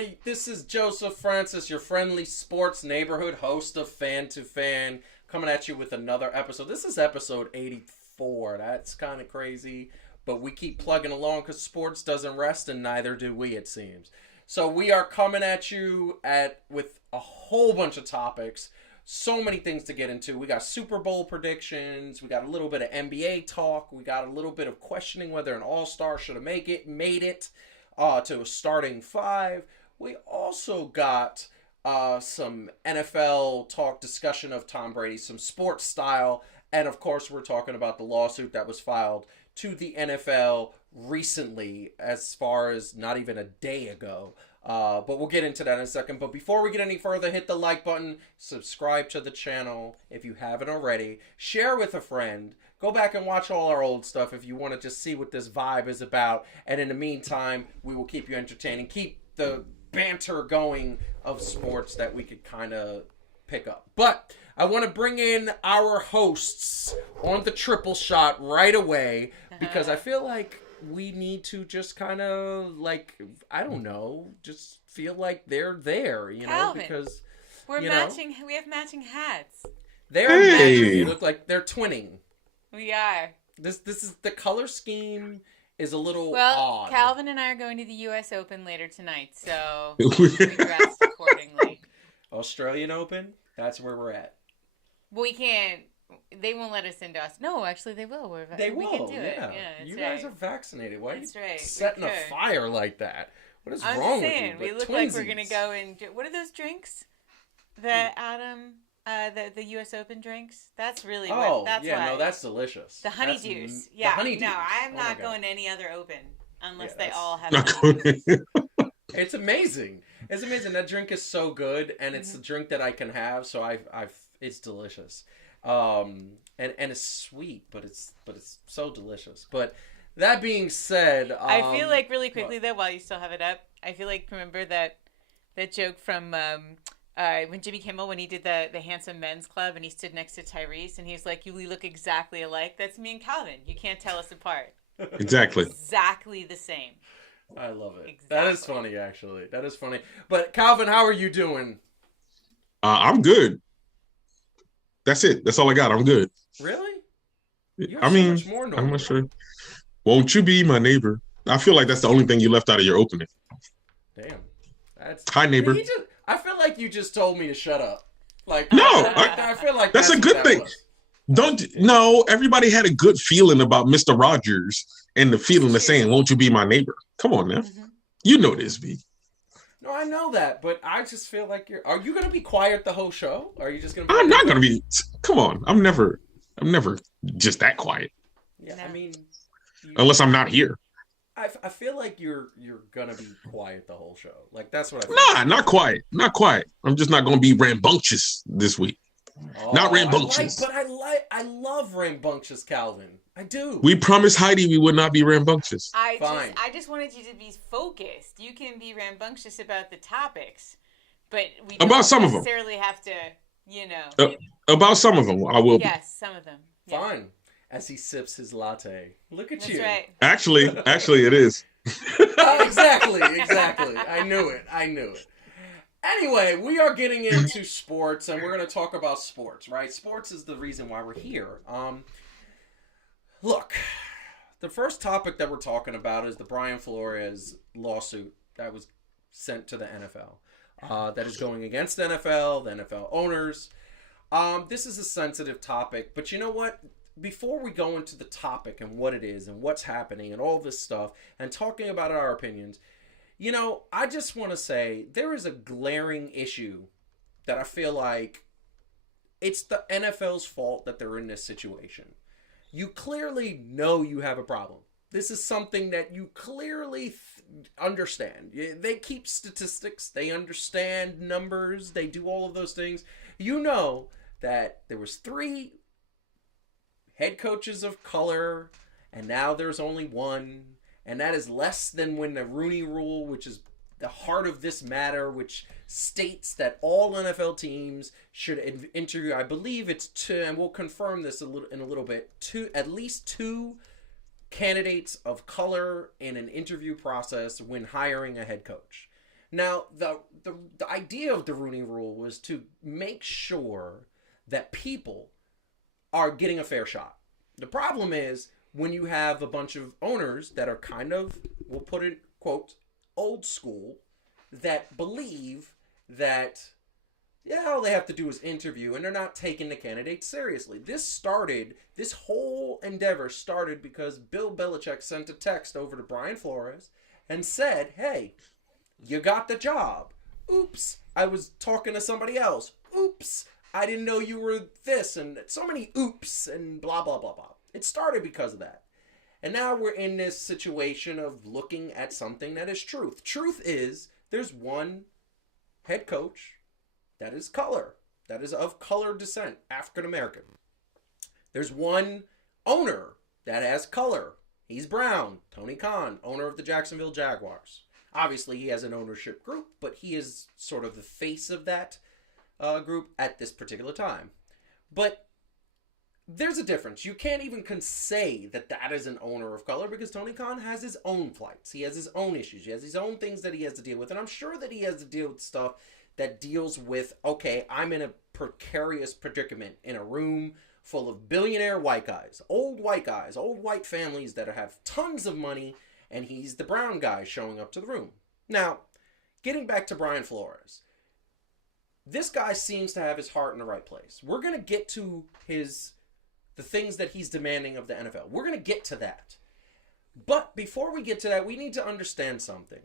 everybody. This is Joseph Francis, your friendly sports neighborhood host of Fan2Fan, coming at you with another episode. This is episode 84. That's kind of crazy, but we keep plugging along because sports doesn't rest, and neither do we, it seems. So we are coming at you with a whole bunch of topics. So many things to get into. We got Super Bowl predictions. We got a little bit of NBA talk. We got a little bit of questioning whether an All-Star should have made it to a starting five. We also got some NFL talk, discussion of Tom Brady, some sports style, and of course we're talking about the lawsuit that was filed to the NFL recently, as far as not even a day ago. But we'll get into that in a second. But before we get any further, hit the like button, subscribe to the channel if you haven't already, share with a friend, go back and watch all our old stuff if you want to just see what this vibe is about. And in the meantime, we will keep you entertaining, keep the banter going of sports that we could kind of pick up. But I want to bring in our hosts on the triple shot right away because I feel like we need to just kind of, like, I don't know, just feel like they're there, you know, because we're matching. We have matching hats. They're matching. They look like they're twinning. We are. This is the color scheme is a little odd. Well, Calvin and I are going to the U.S. Open later tonight, so we dressed accordingly. Australian Open. That's where we're at. We can't. They won't let us into us. No, actually, they will. They will. We can do it. Yeah, you guys are vaccinated. Why are you right. setting a fire like that? What is wrong with you? We look like we're gonna go and do. What are those drinks? The the U.S. Open drinks. That's really that's why. No, that's delicious. The honeydews. Yeah. The honeydews. No, I'm not going to any other Open unless they all have. It's amazing. It's amazing. That drink is so good, and it's a drink that I can have. So it's delicious. And it's sweet, but it's so delicious. But that being said, I feel like really quickly though, while you still have it up, I feel like remember that joke from when Jimmy Kimmel, when he did the Handsome Men's Club and he stood next to Tyrese and he was like, "You look exactly alike." That's me and Calvin. You can't tell us apart. Exactly. Exactly the same. I love it. Exactly. That is funny, actually. That is funny. But Calvin, how are you doing? I'm good. That's it. That's all I got. I'm good. Really? Much more I'm not sure. Won't you be my neighbor? I feel like that's the only thing you left out of your opening. Damn. Hi, neighbor. I feel like you just told me to shut up. Like no, I feel like that's a good thing. Everybody had a good feeling about Mr. Rogers and the feeling of saying, "Won't you be my neighbor?" Come on, man. Mm-hmm. You know this, B. No, I know that, but I just feel like are you going to be quiet the whole show? Or are you just going to I'm not going to be. Come on. I'm never just that quiet. Yeah, no. I mean, unless I'm not here. I feel like you're going to be quiet the whole show. Like that's what I feel. Nah, not quiet. Not quiet. I'm just not going to be rambunctious this week. Not rambunctious. I love rambunctious, Calvin. I do. We promised Heidi we would not be rambunctious. I just wanted you to be focused. You can be rambunctious about the topics, but we don't necessarily have to, about some of them, I will be. Yes, some of them. Yeah. Fine. As he sips his latte. Look at you. That's right. Actually, it is. Exactly. I knew it. Anyway, we are getting into sports, and we're going to talk about sports, right? Sports is the reason why we're here. Look, the first topic that we're talking about is the Brian Flores lawsuit that was sent to the NFL. That is going against the NFL owners. This is a sensitive topic, but you know what? Before we go into the topic and what it is and what's happening and all this stuff and talking about our opinions, I just want to say there is a glaring issue that I feel like it's the NFL's fault that they're in this situation. You clearly know you have a problem. This is something that you clearly understand. They keep statistics. They understand numbers. They do all of those things. You know that there was 3 head coaches of color, and now there's only 1. And that is less than when the Rooney Rule, which is the heart of this matter, which states that all NFL teams should interview, I believe it's 2, and we'll confirm this in a little bit, at least 2 candidates of color in an interview process when hiring a head coach. Now, the idea of the Rooney Rule was to make sure that people are getting a fair shot. The problem is when you have a bunch of owners that are kind of, we'll put it, quote, old school, that believe that, yeah, all they have to do is interview, and they're not taking the candidates seriously. This whole endeavor started because Bill Belichick sent a text over to Brian Flores and said, hey, you got the job. Oops, I was talking to somebody else. Oops, I didn't know you were this, and so many oops, and blah, blah, blah, blah. It started because of that. And now we're in this situation of looking at something that is truth. Truth is, there's one head coach that is color, that is of color descent, African American. There's one owner that has color. He's brown, Tony Khan, owner of the Jacksonville Jaguars. Obviously, he has an ownership group, but he is sort of the face of that group at this particular time. But there's a difference. You can't even say that that is an owner of color because Tony Khan has his own flights. He has his own issues. He has his own things that he has to deal with. And I'm sure that he has to deal with stuff that deals with, okay, I'm in a precarious predicament in a room full of billionaire white guys, old white families that have tons of money, and he's the brown guy showing up to the room. Now, getting back to Brian Flores, this guy seems to have his heart in the right place. We're going to get to the things that he's demanding of the NFL. We're going to get to that. But before we get to that, we need to understand something.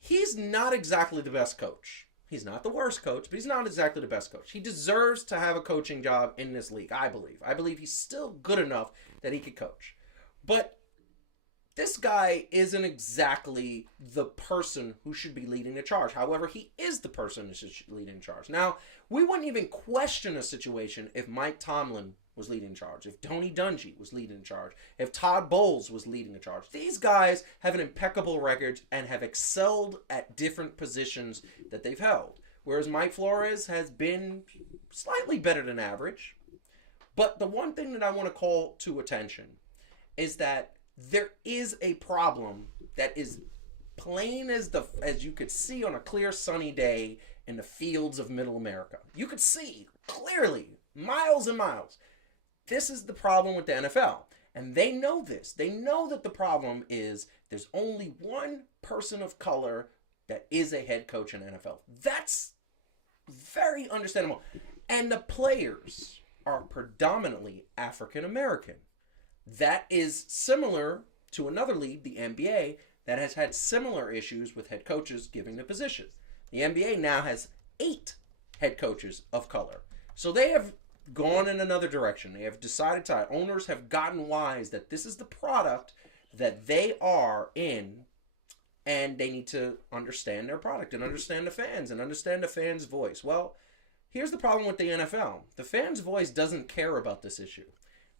He's not exactly the best coach. He's not the worst coach, but he's not exactly the best coach. He deserves to have a coaching job in this league, I believe. I believe he's still good enough that he could coach. But this guy isn't exactly the person who should be leading the charge. However, he is the person who should lead in charge. Now, we wouldn't even question a situation if Mike Tomlin was leading in charge, if Tony Dungy was leading in charge, if Todd Bowles was leading in charge. These guys have an impeccable record and have excelled at different positions that they've held. Whereas Mike Flores has been slightly better than average. But the one thing that I want to call to attention is that there is a problem that is plain as you could see on a clear sunny day in the fields of middle America. You could see clearly, miles and miles. This is the problem with the NFL. And they know this. They know that the problem is there's only one person of color that is a head coach in the NFL. That's very understandable. And the players are predominantly African American. That is similar to another league, the NBA, that has had similar issues with head coaches giving the position. The NBA now has 8 head coaches of color. So they have gone in another direction. They have decided owners have gotten wise that this is the product that they are in, and they need to understand their product and understand the fans and understand the fans' voice. Well, here's the problem with the NFL. The fans' voice doesn't care about this issue.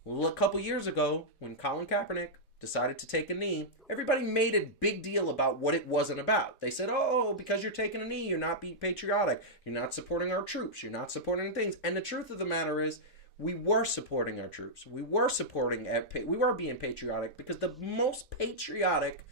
A couple years ago, when Colin Kaepernick decided to take a knee, everybody made a big deal about what it wasn't about. They said, oh, because you're taking a knee, you're not being patriotic. You're not supporting our troops. You're not supporting things. And the truth of the matter is, we were supporting our troops. We were being patriotic because the most patriotic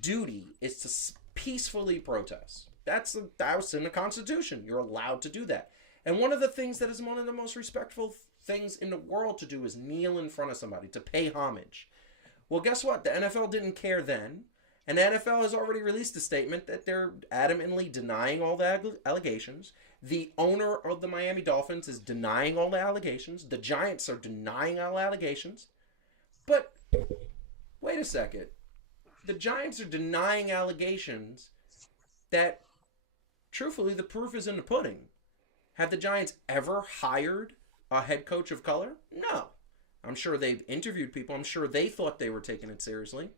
duty is to peacefully protest. That was in the Constitution. You're allowed to do that. And one of the things that is one of the most respectful things in the world to do is kneel in front of somebody, to pay homage. Well, guess what? The NFL didn't care then, and the NFL has already released a statement that they're adamantly denying all the allegations. The owner of the Miami Dolphins is denying all the allegations. The Giants are denying all allegations. But wait a second. The Giants are denying allegations that, truthfully, the proof is in the pudding. Have the Giants ever hired a head coach of color? No. I'm sure they've interviewed people. I'm sure they thought they were taking it seriously.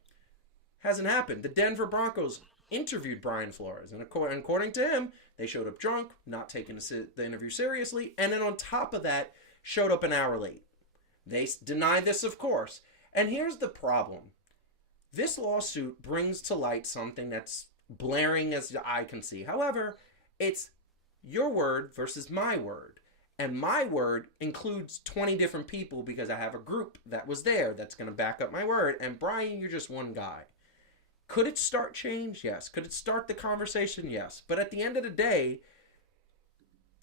Hasn't happened. The Denver Broncos interviewed Brian Flores, and according to him, they showed up drunk, not taking the interview seriously, and then on top of that, showed up an hour late. They deny this, of course. And here's the problem. This lawsuit brings to light something that's blaring as the eye can see. However, it's your word versus my word. And my word includes 20 different people because I have a group that was there that's going to back up my word. And Brian, you're just one guy. Could it start change? Yes. Could it start the conversation? Yes. But at the end of the day,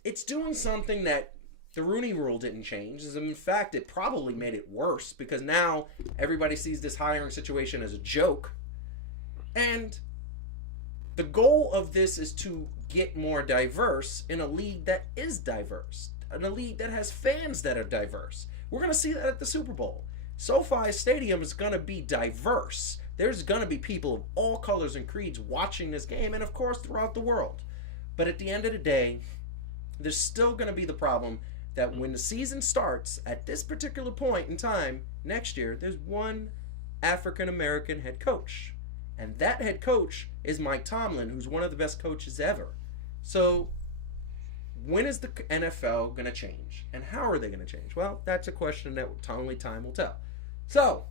it's doing something that the Rooney Rule didn't change. In fact, it probably made it worse because now everybody sees this hiring situation as a joke. And the goal of this is to get more diverse in a league that is diverse, in a league that has fans that are diverse. We're going to see that at the Super Bowl. SoFi Stadium is going to be diverse. There's going to be people of all colors and creeds watching this game, and of course throughout the world. But at the end of the day, there's still going to be the problem that when the season starts, at this particular point in time, next year, there's one African-American head coach. And that head coach is Mike Tomlin, who's one of the best coaches ever. So when is the NFL going to change? And how are they going to change? Well, that's a question that only time will tell. So,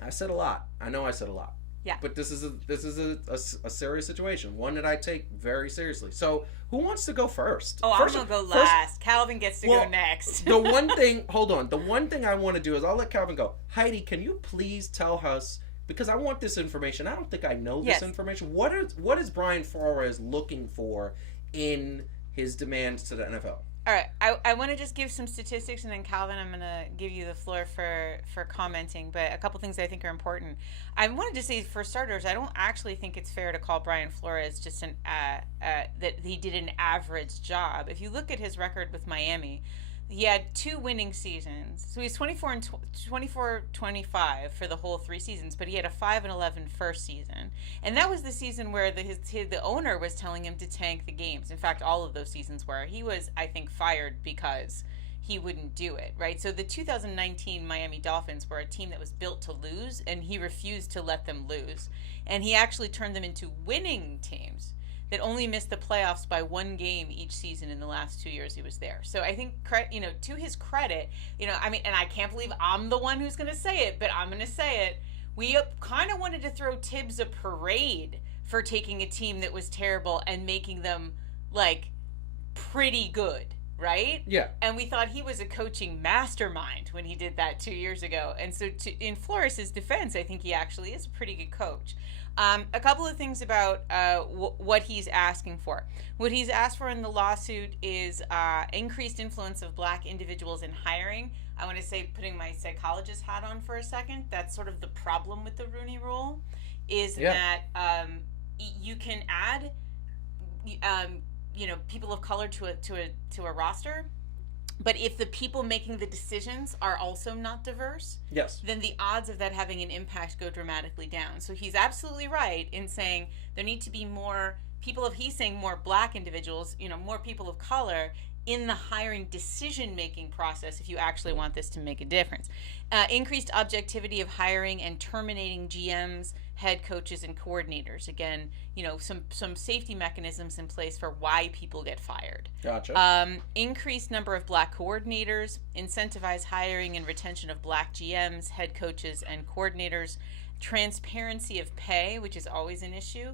I said a lot. I know I said a lot. Yeah. But this is a serious situation, one that I take very seriously. So, who wants to go first? Oh, I'm going to go last. Calvin gets to go next. The one thing I want to do is I'll let Calvin go. Heidi, can you please tell us, because I want this information. I don't think I know this information. What is Brian Flores looking for in his demands to the NFL? All right, I want to just give some statistics, and then Calvin, I'm going to give you the floor for commenting. But a couple things I think are important. I wanted to say, for starters, I don't actually think it's fair to call Brian Flores just that he did an average job. If you look at his record with Miami, he had 2 winning seasons. So he's 24-25 for the whole 3 seasons, but he had a 5-11 first season. And that was the season where the owner was telling him to tank the games. In fact, all of those seasons were. He was, I think, fired because he wouldn't do it, right? So the 2019 Miami Dolphins were a team that was built to lose, and he refused to let them lose. And he actually turned them into winning teams that only missed the playoffs by 1 game each season in the last 2 years he was there. So I think, to his credit, I mean, and I can't believe I'm the one who's going to say it, but I'm going to say it. We kind of wanted to throw Tibbs a parade for taking a team that was terrible and making them, pretty good, right? Yeah. And we thought he was a coaching mastermind when he did that 2 years ago. And so in Flores' defense, I think he actually is a pretty good coach. A couple of things about what he's asking for. What he's asked for in the lawsuit is increased influence of black individuals in hiring. I want to say, putting my psychologist hat on for a second, that's sort of the problem with the Rooney Rule, is that you can add people of color to a roster, but if the people making the decisions are also not diverse, then the odds of that having an impact go dramatically down. So he's absolutely right in saying there need to be more more black individuals, more people of color in the hiring decision-making process if you actually want this to make a difference. Increased objectivity of hiring and terminating GMs, head coaches, and coordinators. Again, some safety mechanisms in place for why people get fired. Gotcha. Increased number of black coordinators, incentivize hiring and retention of black GMs, head coaches, and coordinators. Transparency of pay, which is always an issue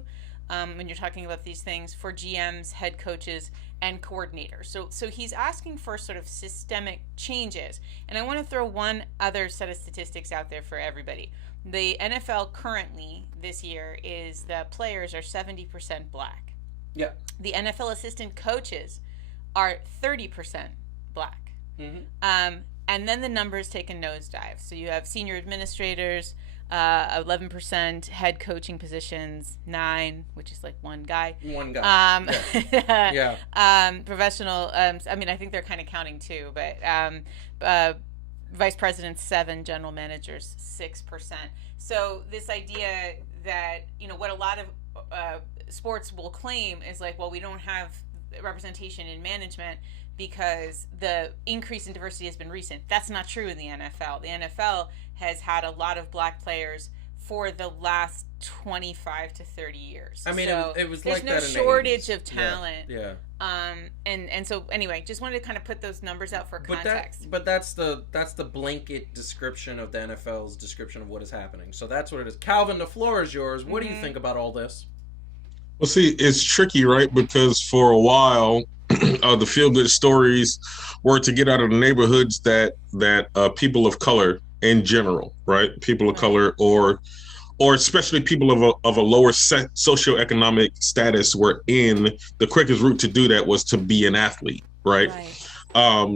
when you're talking about these things, for GMs, head coaches, and coordinators. So he's asking for sort of systemic changes. And I want to throw one other set of statistics out there for everybody. The NFL currently this year is the players are 70% black. Yeah. The NFL assistant coaches are 30% black. Mm-hmm. And then the numbers take a nosedive. So you have senior administrators, 11%, head coaching positions, 9, which is like one guy. Professional, I mean, I think they're kind of counting too, but vice presidents, 7, general managers, 6%. So this idea that, what a lot of sports will claim is we don't have representation in management because the increase in diversity has been recent. That's not true in the NFL. The NFL has had a lot of black players for the last 25 to 30 years. I mean, so it was there's like no that in shortage the 80s. of talent. Yeah. And so anyway, just wanted to kind of put those numbers out for context. But that's the blanket description of the NFL's description of what is happening. So that's what it is. Calvin, the floor is yours. What do you think about all this? Well, see, it's tricky, right? Because for a while, the feel-good stories were to get out of the neighborhoods that people of color in general, right? People of color or or especially people of a lower socioeconomic status were in, the quickest route to do that was to be an athlete, right?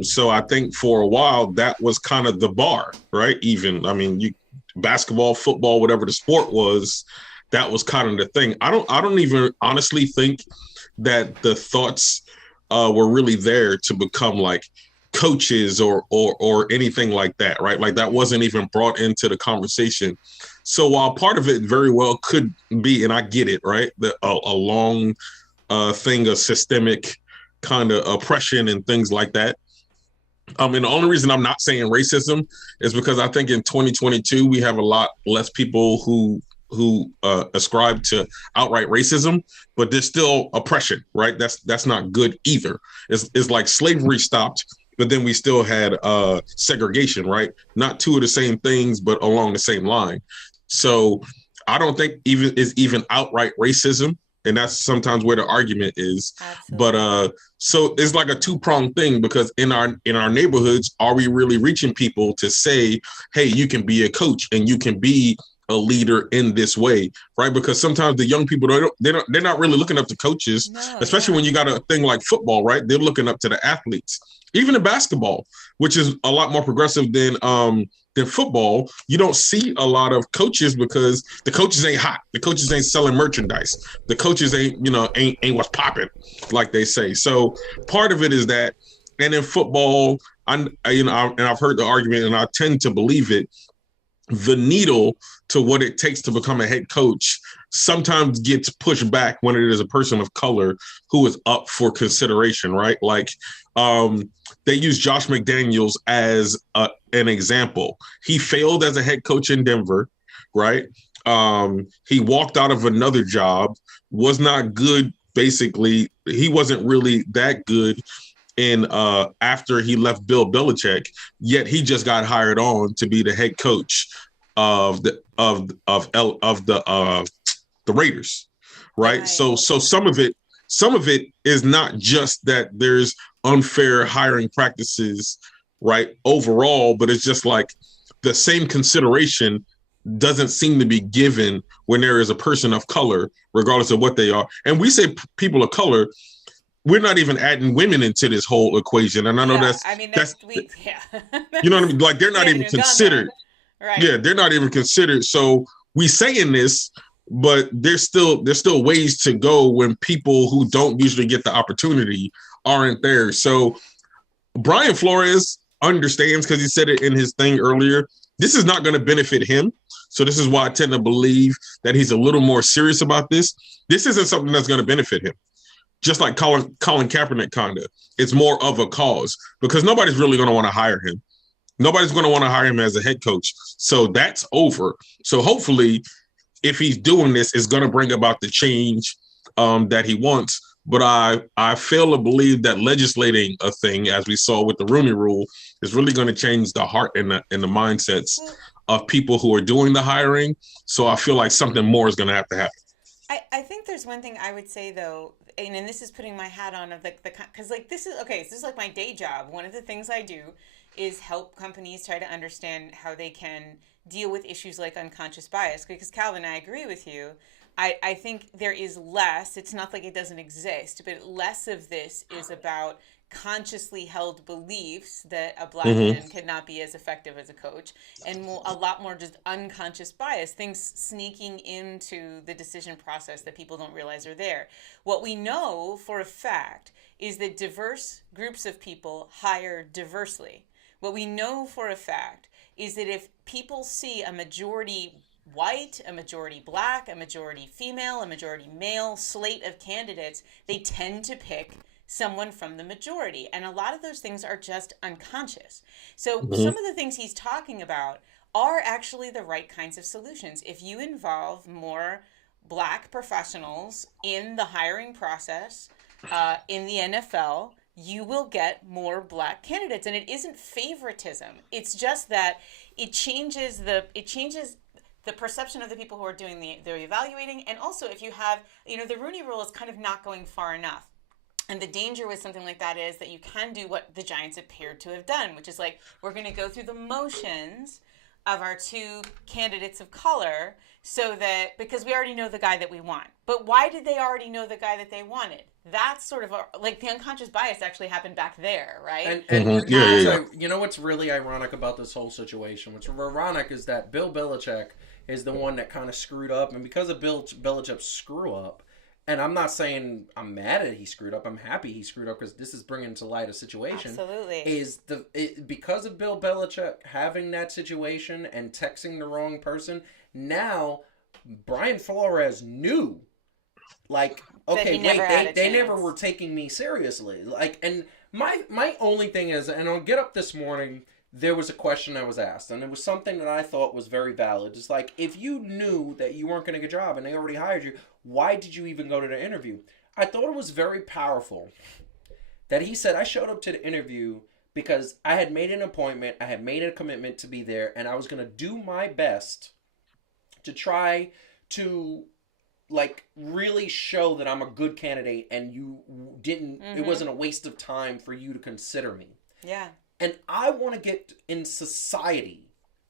So I think for a while that was kind of the bar, right? Even, I mean, basketball, football, whatever the sport was, that was kind of the thing. I don't even honestly think that the thoughts were really there to become like coaches or anything like that, right? Like that wasn't even brought into the conversation. So while part of it very well could be, and I get it, right, a long thing of systemic kind of oppression and things like that. And the only reason I'm not saying racism is because I think in 2022 we have a lot less people who ascribe to outright racism, but there's still oppression, right? That's not good either. It's like slavery stopped, but then we still had segregation, right? Not two of the same things, but along the same line. So I don't think even outright racism, and that's sometimes where the argument is. Absolutely. But so it's like a two-pronged thing, because in our neighborhoods, are we really reaching people to say, hey, you can be a coach and you can be a leader in this way, right? Because sometimes the young people, they're not really looking up to coaches, especially when you got a thing like football, right? They're looking up to the athletes. Even in basketball, which is a lot more progressive than football, you don't see a lot of coaches because the coaches ain't hot. The coaches ain't selling merchandise. The coaches ain't what's popping, like they say. So part of it is that, and in football, and I've heard the argument, and I tend to believe it. The needle to what it takes to become a head coach sometimes gets pushed back when it is a person of color who is up for consideration, right? Like they use Josh McDaniels as an example. He failed as a head coach in Denver, right? He walked out of another job, was not good. Basically, he wasn't really that good after he left Bill Belichick, yet he just got hired on to be the head coach of the Raiders, right? So some of it is not just that there's unfair hiring practices, right, overall, but it's just like the same consideration doesn't seem to be given when there is a person of color, regardless of what they are. And we say people of color, we're not even adding women into this whole equation. And I know that's you know what I mean? Like they're not even considered. Right. Yeah, they're not even considered. So we saying this, but there's still ways to go when people who don't usually get the opportunity aren't there. So Brian Flores understands, because he said it in his thing earlier, this is not going to benefit him. So this is why I tend to believe that he's a little more serious about this. This isn't something that's going to benefit him. Just like Colin Kaepernick, kind of. It's more of a cause, because nobody's really going to want to hire him. Nobody's going to want to hire him as a head coach. So that's over. So hopefully, if he's doing this, it's going to bring about the change that he wants. But I fail to believe that legislating a thing, as we saw with the Rooney Rule, is really going to change the heart and the mindsets of people who are doing the hiring. So I feel like something more is going to have to happen. I think there's one thing I would say, though, and this is putting my hat on of because like this is like my day job. One of the things I do is help companies try to understand how they can deal with issues like unconscious bias. Because Calvin, I agree with you. I think there is less, it's not like it doesn't exist, but less of this is about consciously held beliefs that a black man cannot be as effective as a coach, and a lot more just unconscious bias, things sneaking into the decision process that people don't realize are there. What we know for a fact is that diverse groups of people hire diversely. What we know for a fact is that if people see a majority white, a majority black, a majority female, a majority male slate of candidates, they tend to pick someone from the majority. And a lot of those things are just unconscious. So some of the things he's talking about are actually the right kinds of solutions. If you involve more black professionals in the hiring process in the NFL, you will get more black candidates. And it isn't favoritism. It's just that it changes the perception of the people who are doing the evaluating. And also if you have, the Rooney Rule is kind of not going far enough. And the danger with something like that is that you can do what the Giants appeared to have done, which is like, we're going to go through the motions of our two candidates of color so that, because we already know the guy that we want. But why did they already know the guy that they wanted? That's sort of like the unconscious bias actually happened back there, right? And you know what's really ironic about this whole situation? What's ironic is that Bill Belichick is the one that kind of screwed up, and because of Bill Belichick's screw up, and I'm not saying I'm mad at he screwed up. I'm happy he screwed up because this is bringing to light a situation. Absolutely. Because of Bill Belichick having that situation and texting the wrong person, now Brian Flores knew, like, okay, wait, they never were taking me seriously. Like, and my only thing is, and I'll get up this morning, there was a question that was asked, and it was something that I thought was very valid. It's like, if you knew that you weren't going to get a job and they already hired you, why did you even go to the interview? I thought it was very powerful that he said, I showed up to the interview because I had made an appointment, I had made a commitment to be there, and I was going to do my best to try to, like, really show that I'm a good candidate and you didn't, it wasn't a waste of time for you to consider me. Yeah. And I want to get in society,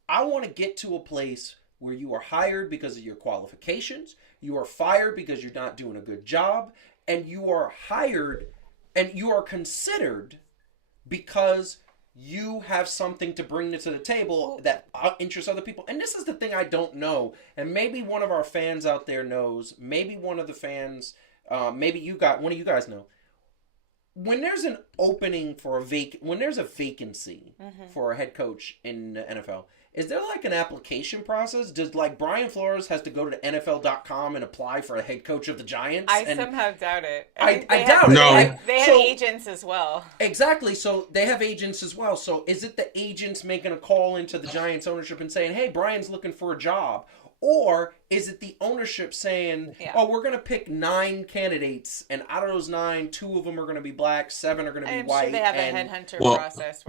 I want to get to a place where you are hired because of your qualifications, you are fired because you're not doing a good job, and you are hired and you are considered because you have something to bring to the table that interests other people. And this is the thing I don't know, and maybe one of our fans out there knows, maybe one of the fans, maybe one of you guys know. When there's an opening for when there's a vacancy for a head coach in the NFL, is there like an application process? Does like Brian Flores has to go to the NFL.com and apply for a head coach of the Giants? I somehow doubt it. I doubt it. No. They have agents as well. Exactly. So they have agents as well. So is it the agents making a call into the Giants ownership and saying, hey, Brian's looking for a job? Or is it the ownership saying, oh, we're going to pick 9 candidates, and out of those 9, 2 of them are going to be black, 7 are going to be white. Sure they have a headhunter process.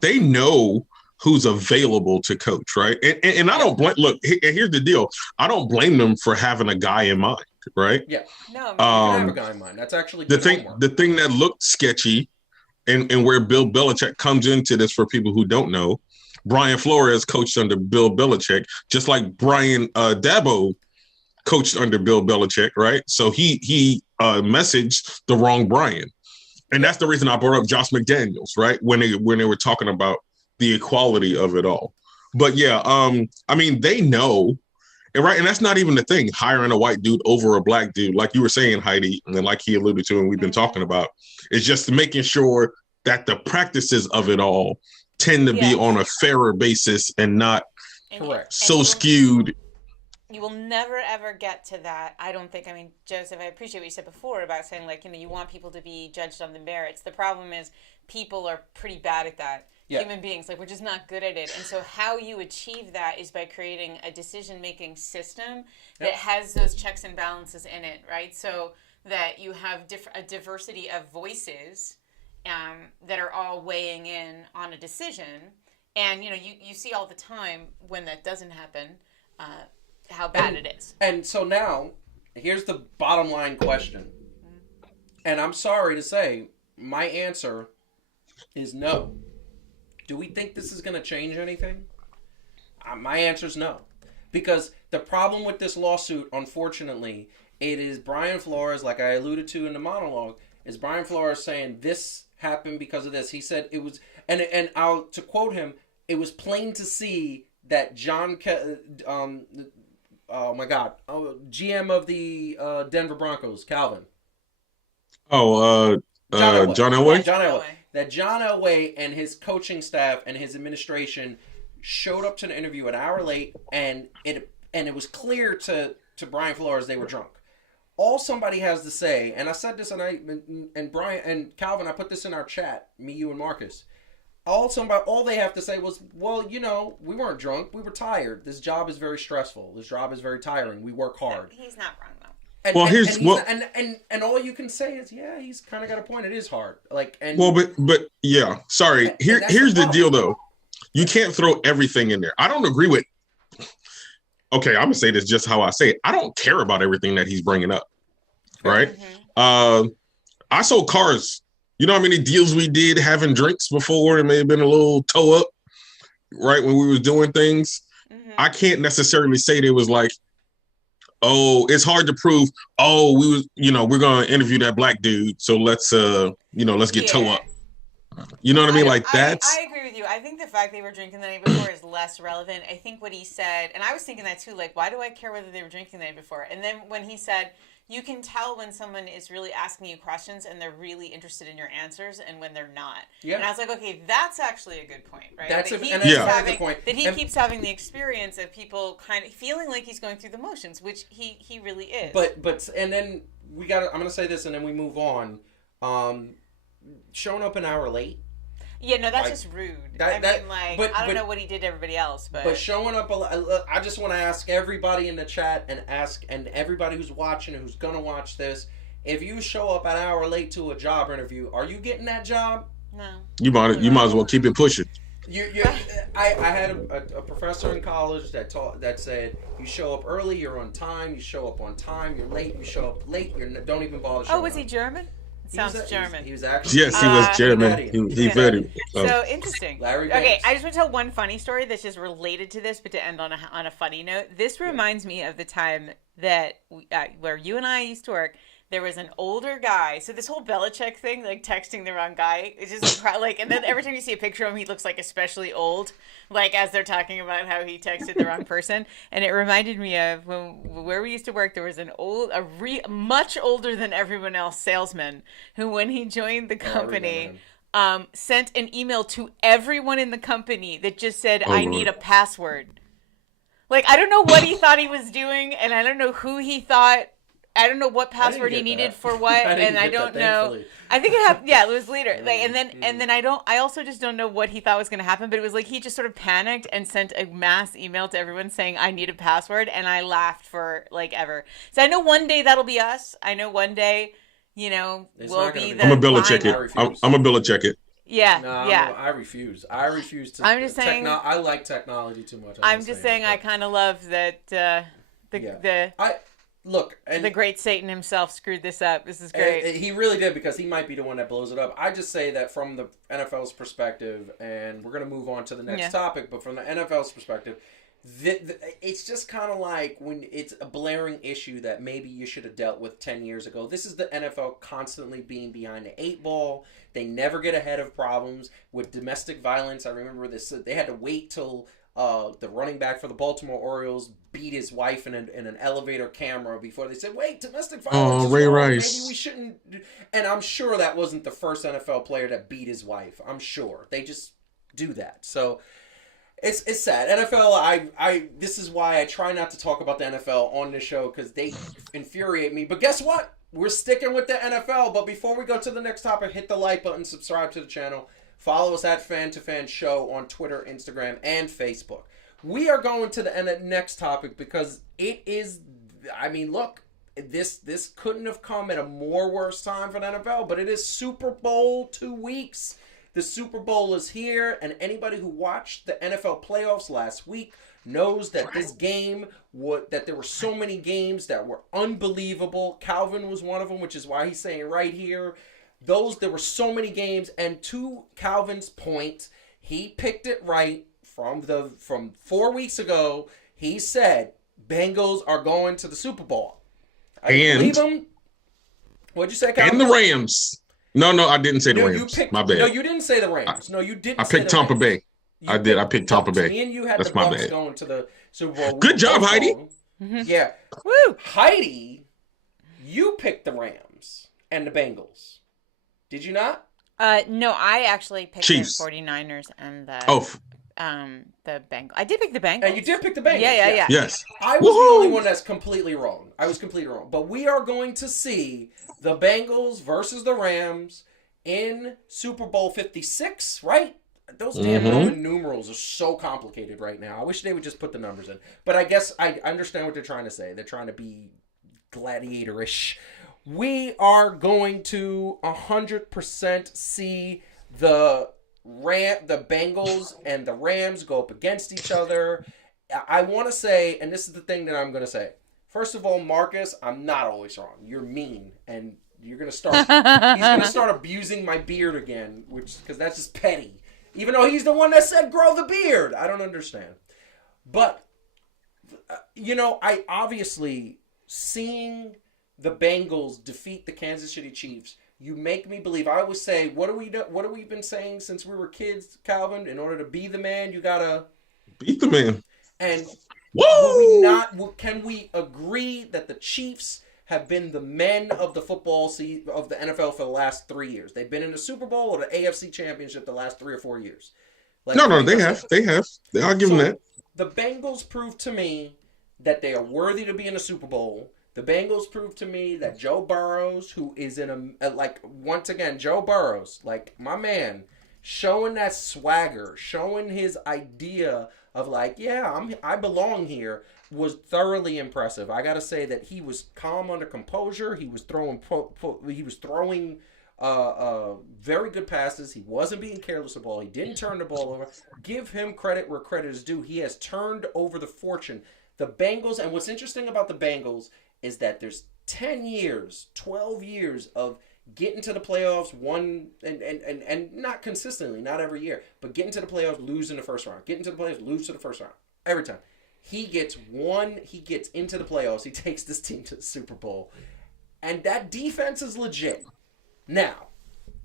They know who's available to coach, right? And I don't blame, look, here's the deal. I don't blame them for having a guy in mind, right? Yeah. No, you can have a guy in mind. That's actually the thing that looked sketchy and where Bill Belichick comes into this, for people who don't know, Brian Flores coached under Bill Belichick, just like Brian Dabo coached under Bill Belichick, right? So he messaged the wrong Brian. And that's the reason I brought up Josh McDaniels, right? When they were talking about the equality of it all. But yeah, I mean, they know, and right, and that's not even the thing, hiring a white dude over a black dude, like you were saying, Heidi, and like he alluded to and we've been talking about, is just making sure that the practices of it all tend to be on a fairer basis and not skewed. You will never, ever get to that. I don't think. I mean, Joseph, I appreciate what you said before about saying, like, you know, you want people to be judged on the merits. The problem is people are pretty bad at that. Yeah. Human beings, like, we're just not good at it. And so how you achieve that is by creating a decision-making system that has those checks and balances in it, right? So that you have a diversity of voices that are all weighing in on a decision. And, you know, you see all the time when that doesn't happen, how bad it is. And so now, here's the bottom line question. And I'm sorry to say, my answer is no. Do we think this is going to change anything? My answer is no. Because the problem with this lawsuit, unfortunately, it is Brian Flores, like I alluded to in the monologue, is Brian Flores saying this happened because of this. He said it was, and to quote him, it was plain to see that GM of the Denver Broncos, Calvin. John Elway? John Elway. That John Elway and his coaching staff and his administration showed up to the interview an hour late, and it was clear to Brian Flores they were drunk. All somebody has to say, and I said this, and Brian and Calvin, I put this in our chat, me, you, and Marcus. All they have to say was, well, you know, we weren't drunk, we were tired. This job is very stressful. This job is very tiring. We work hard. He's not wrong though. And all you can say is, yeah, he's kind of got a point. It is hard. But yeah, sorry. Here's the deal though. You can't throw everything in there. I don't agree with. Okay, I'm gonna say this just how I say it. I don't care about everything that he's bringing up. Right? Mm-hmm. I sold cars. You know how many deals we did having drinks before? It may have been a little toe up. right, when we was doing things, I can't necessarily say they was like, oh, it's hard to prove, oh, we're going to interview that black dude, so let's get toe up. You know what I mean? I agree with you. I think the fact they were drinking the night before is less relevant. I think what he said, and I was thinking that too, like, why do I care whether they were drinking the night before? And then when he said, you can tell when someone is really asking you questions and they're really interested in your answers and when they're not. Yeah. And I was like, okay, that's actually a good point, right? That's a good point. That he keeps having the experience of people kind of feeling like he's going through the motions, which he really is. But and then I'm going to say this and then we move on. Showing up an hour late. Yeah, no, that's just rude. I don't know what he did to everybody else, but showing up, I just want to ask everybody in the chat and everybody who's watching and who's gonna watch this, if you show up an hour late to a job interview, are you getting that job? No. You might as well keep it pushing. I had a professor in college that said you show up early, you're on time. You show up on time, you're late. You show up late, don't even bother showing up. Oh, was he German? Sounds German. He was actually. Yes, he was German. He very. So interesting. Larry okay, Banks. I just want to tell one funny story that's just related to this, but to end on a funny note. This reminds me of the time that where you and I used to work. There was an older guy. So this whole Belichick thing, like texting the wrong guy, it's just like, and then every time you see a picture of him, he looks like especially old, like as they're talking about how he texted the wrong person. And it reminded me of where we used to work. There was much older than everyone else salesman who, when he joined the company, sent an email to everyone in the company that just said, "I need a password." Like, I don't know what he thought he was doing, and I don't know who he thought. I don't know what password he needed for what, and I don't know. I think it was later. Like, and then I also just don't know what he thought was going to happen. But it was like he just sort of panicked and sent a mass email to everyone saying, "I need a password," and I laughed for like ever. So I know one day that'll be us. I know one day, we'll be the. I'm a Belichick it. I'm a Belichick it. Yeah, I refuse. I refuse to. I'm just saying. I like technology too much. I'm just saying. I kind of love that. Look, and the great Satan himself screwed this up. This is great. He really did, because he might be the one that blows it up. I just say that from the NFL's perspective, and we're going to move on to the next topic, but from the NFL's perspective, it's just kind of like when it's a blaring issue that maybe you should have dealt with 10 years ago. This is the NFL constantly being behind the 8 ball. They never get ahead of problems with domestic violence. I remember this. They had to wait till the running back for the Baltimore Orioles beat his wife in an elevator camera before they said, wait, domestic violence is Ray wrong. Rice. Maybe we shouldn't. And I'm sure that wasn't the first NFL player that beat his wife. I'm sure. They just do that. So it's sad. NFL, this is why I try not to talk about the NFL on this show, because they infuriate me. But guess what? We're sticking with the NFL. But before we go to the next topic, hit the like button, subscribe to the channel. Follow us at Fan2Fan Show on Twitter, Instagram, and Facebook. We are going to the next topic because it is, look, this couldn't have come at a more worse time for the NFL, but it is Super Bowl 2 weeks. The Super Bowl is here, and anybody who watched the NFL playoffs last week knows that this game, that there were so many games that were unbelievable. Calvin was one of them, which is why he's saying right here, there were so many games, and to Calvin's point, he picked it right from 4 weeks ago. He said Bengals are going to the Super Bowl. I believe him. What'd you say, Calvin? And the Rams. No, I didn't say the Rams. My bad. No, you didn't say the Rams. No, you didn't. I picked Tampa Bay. I picked Tampa Bay. Me and you had That's the my Bucs bad. going to the Super Bowl. Good job, Heidi. Yeah. Woo! Heidi, you picked the Rams and the Bengals. Did you not? No, I actually picked Chiefs. the 49ers and the Bengals. I did pick the Bengals. And you did pick the Bengals. Yeah. Yes. I was the only one that's completely wrong. I was completely wrong. But we are going to see the Bengals versus the Rams in Super Bowl 56, right? Those damn Roman numerals are so complicated right now. I wish they would just put the numbers in. But I guess I understand what they're trying to say. They're trying to be gladiatorish. We are going to 100% see the Bengals and the Rams go up against each other. I want to say, and this is the thing that I'm going to say. First of all, Marcus, I'm not always wrong. You're mean, and you're going to start. He's going to start abusing my beard again, because that's just petty. Even though he's the one that said grow the beard. I don't understand. But, I obviously, seeing the Bengals defeat the Kansas City Chiefs, you make me believe. I always say, what have we been saying since we were kids, Calvin? In order to be the man, you gotta beat the man. And Woo! can we agree that the Chiefs have been the men of the of the NFL for the last 3 years? They've been in the Super Bowl or the AFC Championship the last 3 or 4 years. No, they have. I'll give them that. The Bengals proved to me that they are worthy to be in a Super Bowl. The Bengals proved to me that Joe Burrows, who is once again, Joe Burrows, my man, showing that swagger, showing his idea of I belong here, was thoroughly impressive. I gotta say that he was calm under composure. He was throwing very good passes. He wasn't being careless with the ball. He didn't turn the ball over. Give him credit where credit is due. He has turned over the fortune. The Bengals, and what's interesting about the Bengals is that there's 10 years, 12 years of getting to the playoffs, and not consistently, not every year, but getting to the playoffs, lose in the first round. Getting to the playoffs, lose to the first round. Every time. He gets into the playoffs, he takes this team to the Super Bowl. And that defense is legit. Now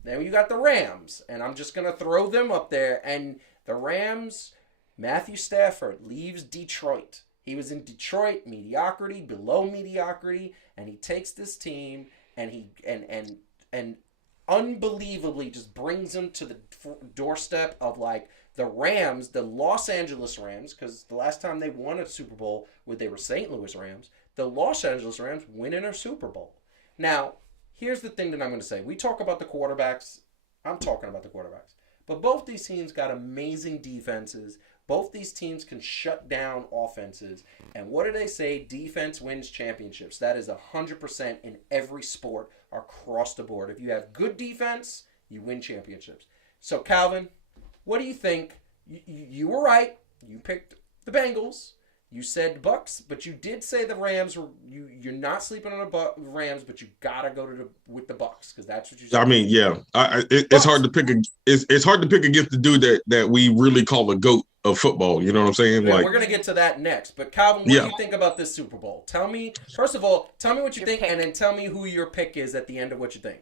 you got the Rams, and I'm just going to throw them up there. And the Rams, Matthew Stafford leaves Detroit. He was in Detroit, mediocrity, below mediocrity, and he takes this team and he unbelievably just brings them to the doorstep of the Rams, the Los Angeles Rams, because the last time they won a Super Bowl, they were St. Louis Rams, the Los Angeles Rams winning a Super Bowl. Now, here's the thing that I'm going to say. We talk about the quarterbacks. I'm talking about the quarterbacks. But both these teams got amazing defenses. Both these teams can shut down offenses. And what do they say? Defense wins championships. That is 100% in every sport across the board. If you have good defense, you win championships. So, Calvin, what do you think? You were right. You picked the Bengals. You said Bucks, but you did say the Rams were. You're not sleeping on the Rams, but you gotta go with the Bucks because that's what you said. I mean, yeah, it's hard to pick. It's hard to pick against the dude that we really call the GOAT of football. You know what I'm saying? Yeah, we're gonna get to that next. But Calvin, what do you think about this Super Bowl? Tell me first of all. Tell me what you think, and then tell me who your pick is at the end of what you think.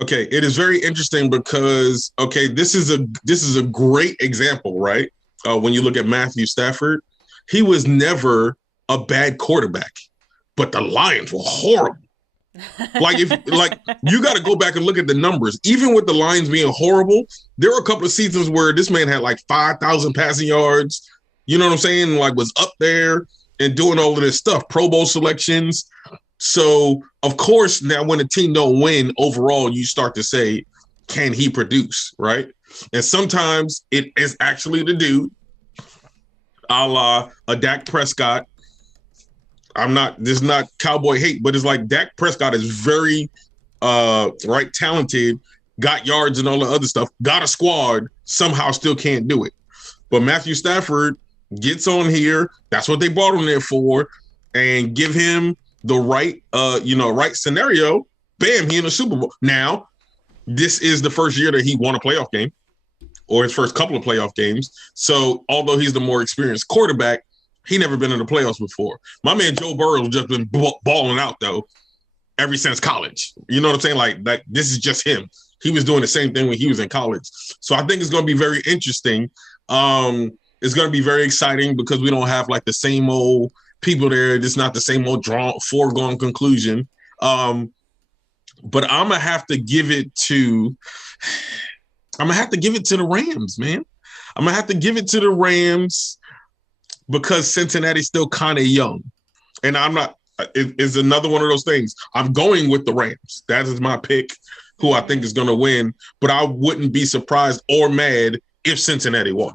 Okay, it is very interesting because this is a great example, right? When you look at Matthew Stafford. He was never a bad quarterback, but the Lions were horrible. You got to go back and look at the numbers. Even with the Lions being horrible, there were a couple of seasons where this man had 5,000 passing yards. You know what I'm saying? Was up there and doing all of this stuff, Pro Bowl selections. So of course, now when a team don't win overall, you start to say, can he produce? Right. And sometimes it is actually the dude. A la a Dak Prescott. This is not cowboy hate, but it's Dak Prescott is very talented, got yards and all the other stuff, got a squad, somehow still can't do it. But Matthew Stafford gets on here, that's what they brought him there for, and give him the right scenario, bam, he in the Super Bowl. Now, this is the first year that he won a playoff game. Or his first couple of playoff games. So although he's the more experienced quarterback, he never been in the playoffs before. My man Joe Burrow just been balling out though, ever since college. You know what I'm saying? This is just him. He was doing the same thing when he was in college. So I think it's going to be very interesting. It's going to be very exciting because we don't have the same old people there. It's not the same old foregone conclusion. But I'm gonna have to give it to the Rams, man. I'm going to have to give it to the Rams because Cincinnati's still kind of young. And it's another one of those things. I'm going with the Rams. That is my pick, who I think is going to win. But I wouldn't be surprised or mad if Cincinnati won.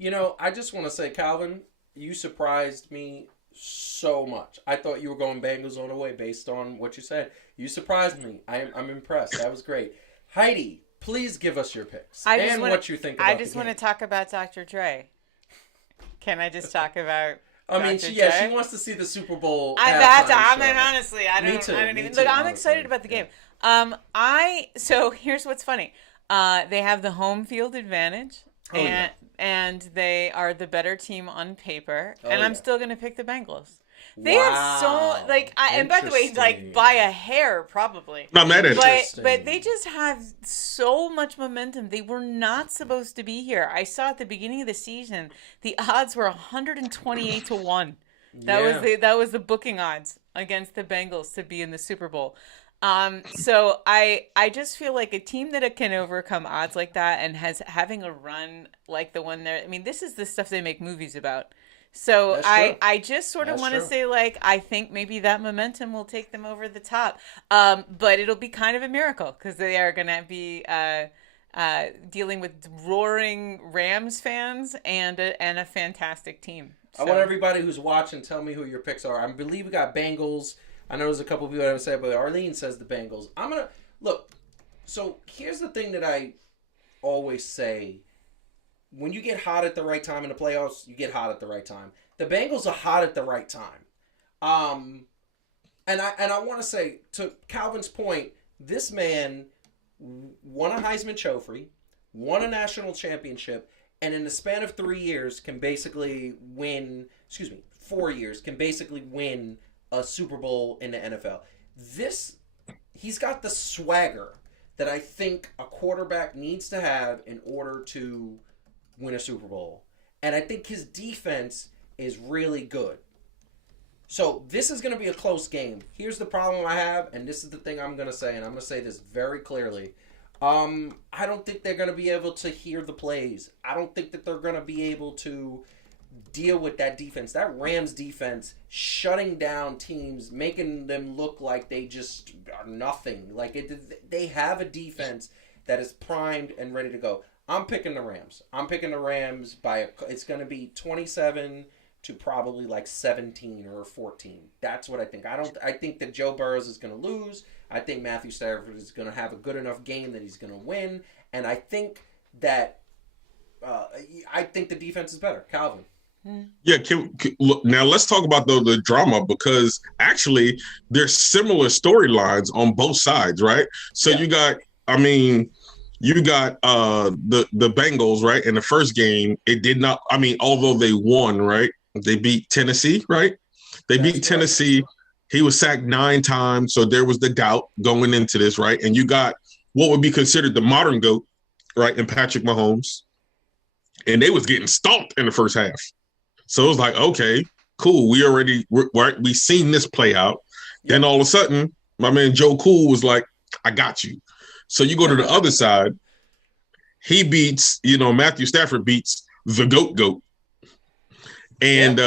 I just want to say, Calvin, you surprised me so much. I thought you were going Bengals all the way based on what you said. You surprised me. I'm impressed. That was great. Heidi, please give us your picks what you think about I just want to talk about Dr. Dre. Can I just talk about she wants to see the Super Bowl. Honestly, I don't even look. I'm excited about the game. So here's what's funny. They have the home field advantage. and they are the better team on paper, and I'm still gonna pick the Bengals. They Wow. have so and by the way, like by a hair probably. Not mad at it. But they just have so much momentum. They were not supposed to be here. I saw at the beginning of the season, the odds were 128 to 1. That was the booking odds against the Bengals to be in the Super Bowl. So I just feel like a team that can overcome odds like that and having a run like the one there. I mean, this is the stuff they make movies about. So I just sort of want to say, like, I think maybe that momentum will take them over the top. But it'll be kind of a miracle because they are going to be dealing with roaring Rams fans and a fantastic team. So. I want everybody who's watching, tell me who your picks are. I believe we got Bengals. I know there's a couple people that have said, but Arlene says the Bengals. I'm going to look. So here's the thing that I always say. When you get hot at the right time in the playoffs, you get hot at the right time. The Bengals are hot at the right time. And I want to say, to Calvin's point, this man won a Heisman Trophy, won a national championship, and in the span of 3 years can basically win, 4 years, can basically win a Super Bowl in the NFL. He's got the swagger that I think a quarterback needs to have in order to win a Super Bowl. And I think his defense is really good. So this is going to be a close game. Here's the problem I have, and this is the thing I'm going to say, and I'm going to say this very clearly. I don't think they're going to be able to hear the plays. I don't think that they're going to be able to deal with that defense. That Rams defense shutting down teams, making them look like they just are nothing. They have a defense that is primed and ready to go. I'm picking the Rams. It's going to be 27 to probably like 17 or 14. That's what I think. I think that Joe Burrows is going to lose. I think Matthew Stafford is going to have a good enough game that he's going to win. And I think that the defense is better. Calvin. Yeah, look, now let's talk about the drama, because actually there's similar storylines on both sides, right? So you got the Bengals, right? In the first game, it did not, although they won, right? They beat Tennessee, right? They beat Tennessee. He was sacked 9 times, so there was the doubt going into this, right? And you got what would be considered the modern GOAT, right, in Patrick Mahomes. And they was getting stomped in the first half. So it was like, okay, cool. We seen this play out. Yep. Then all of a sudden, my man Joe Cool was like, I got you. So you go to the other side. He beats, Matthew Stafford beats the GOAT. And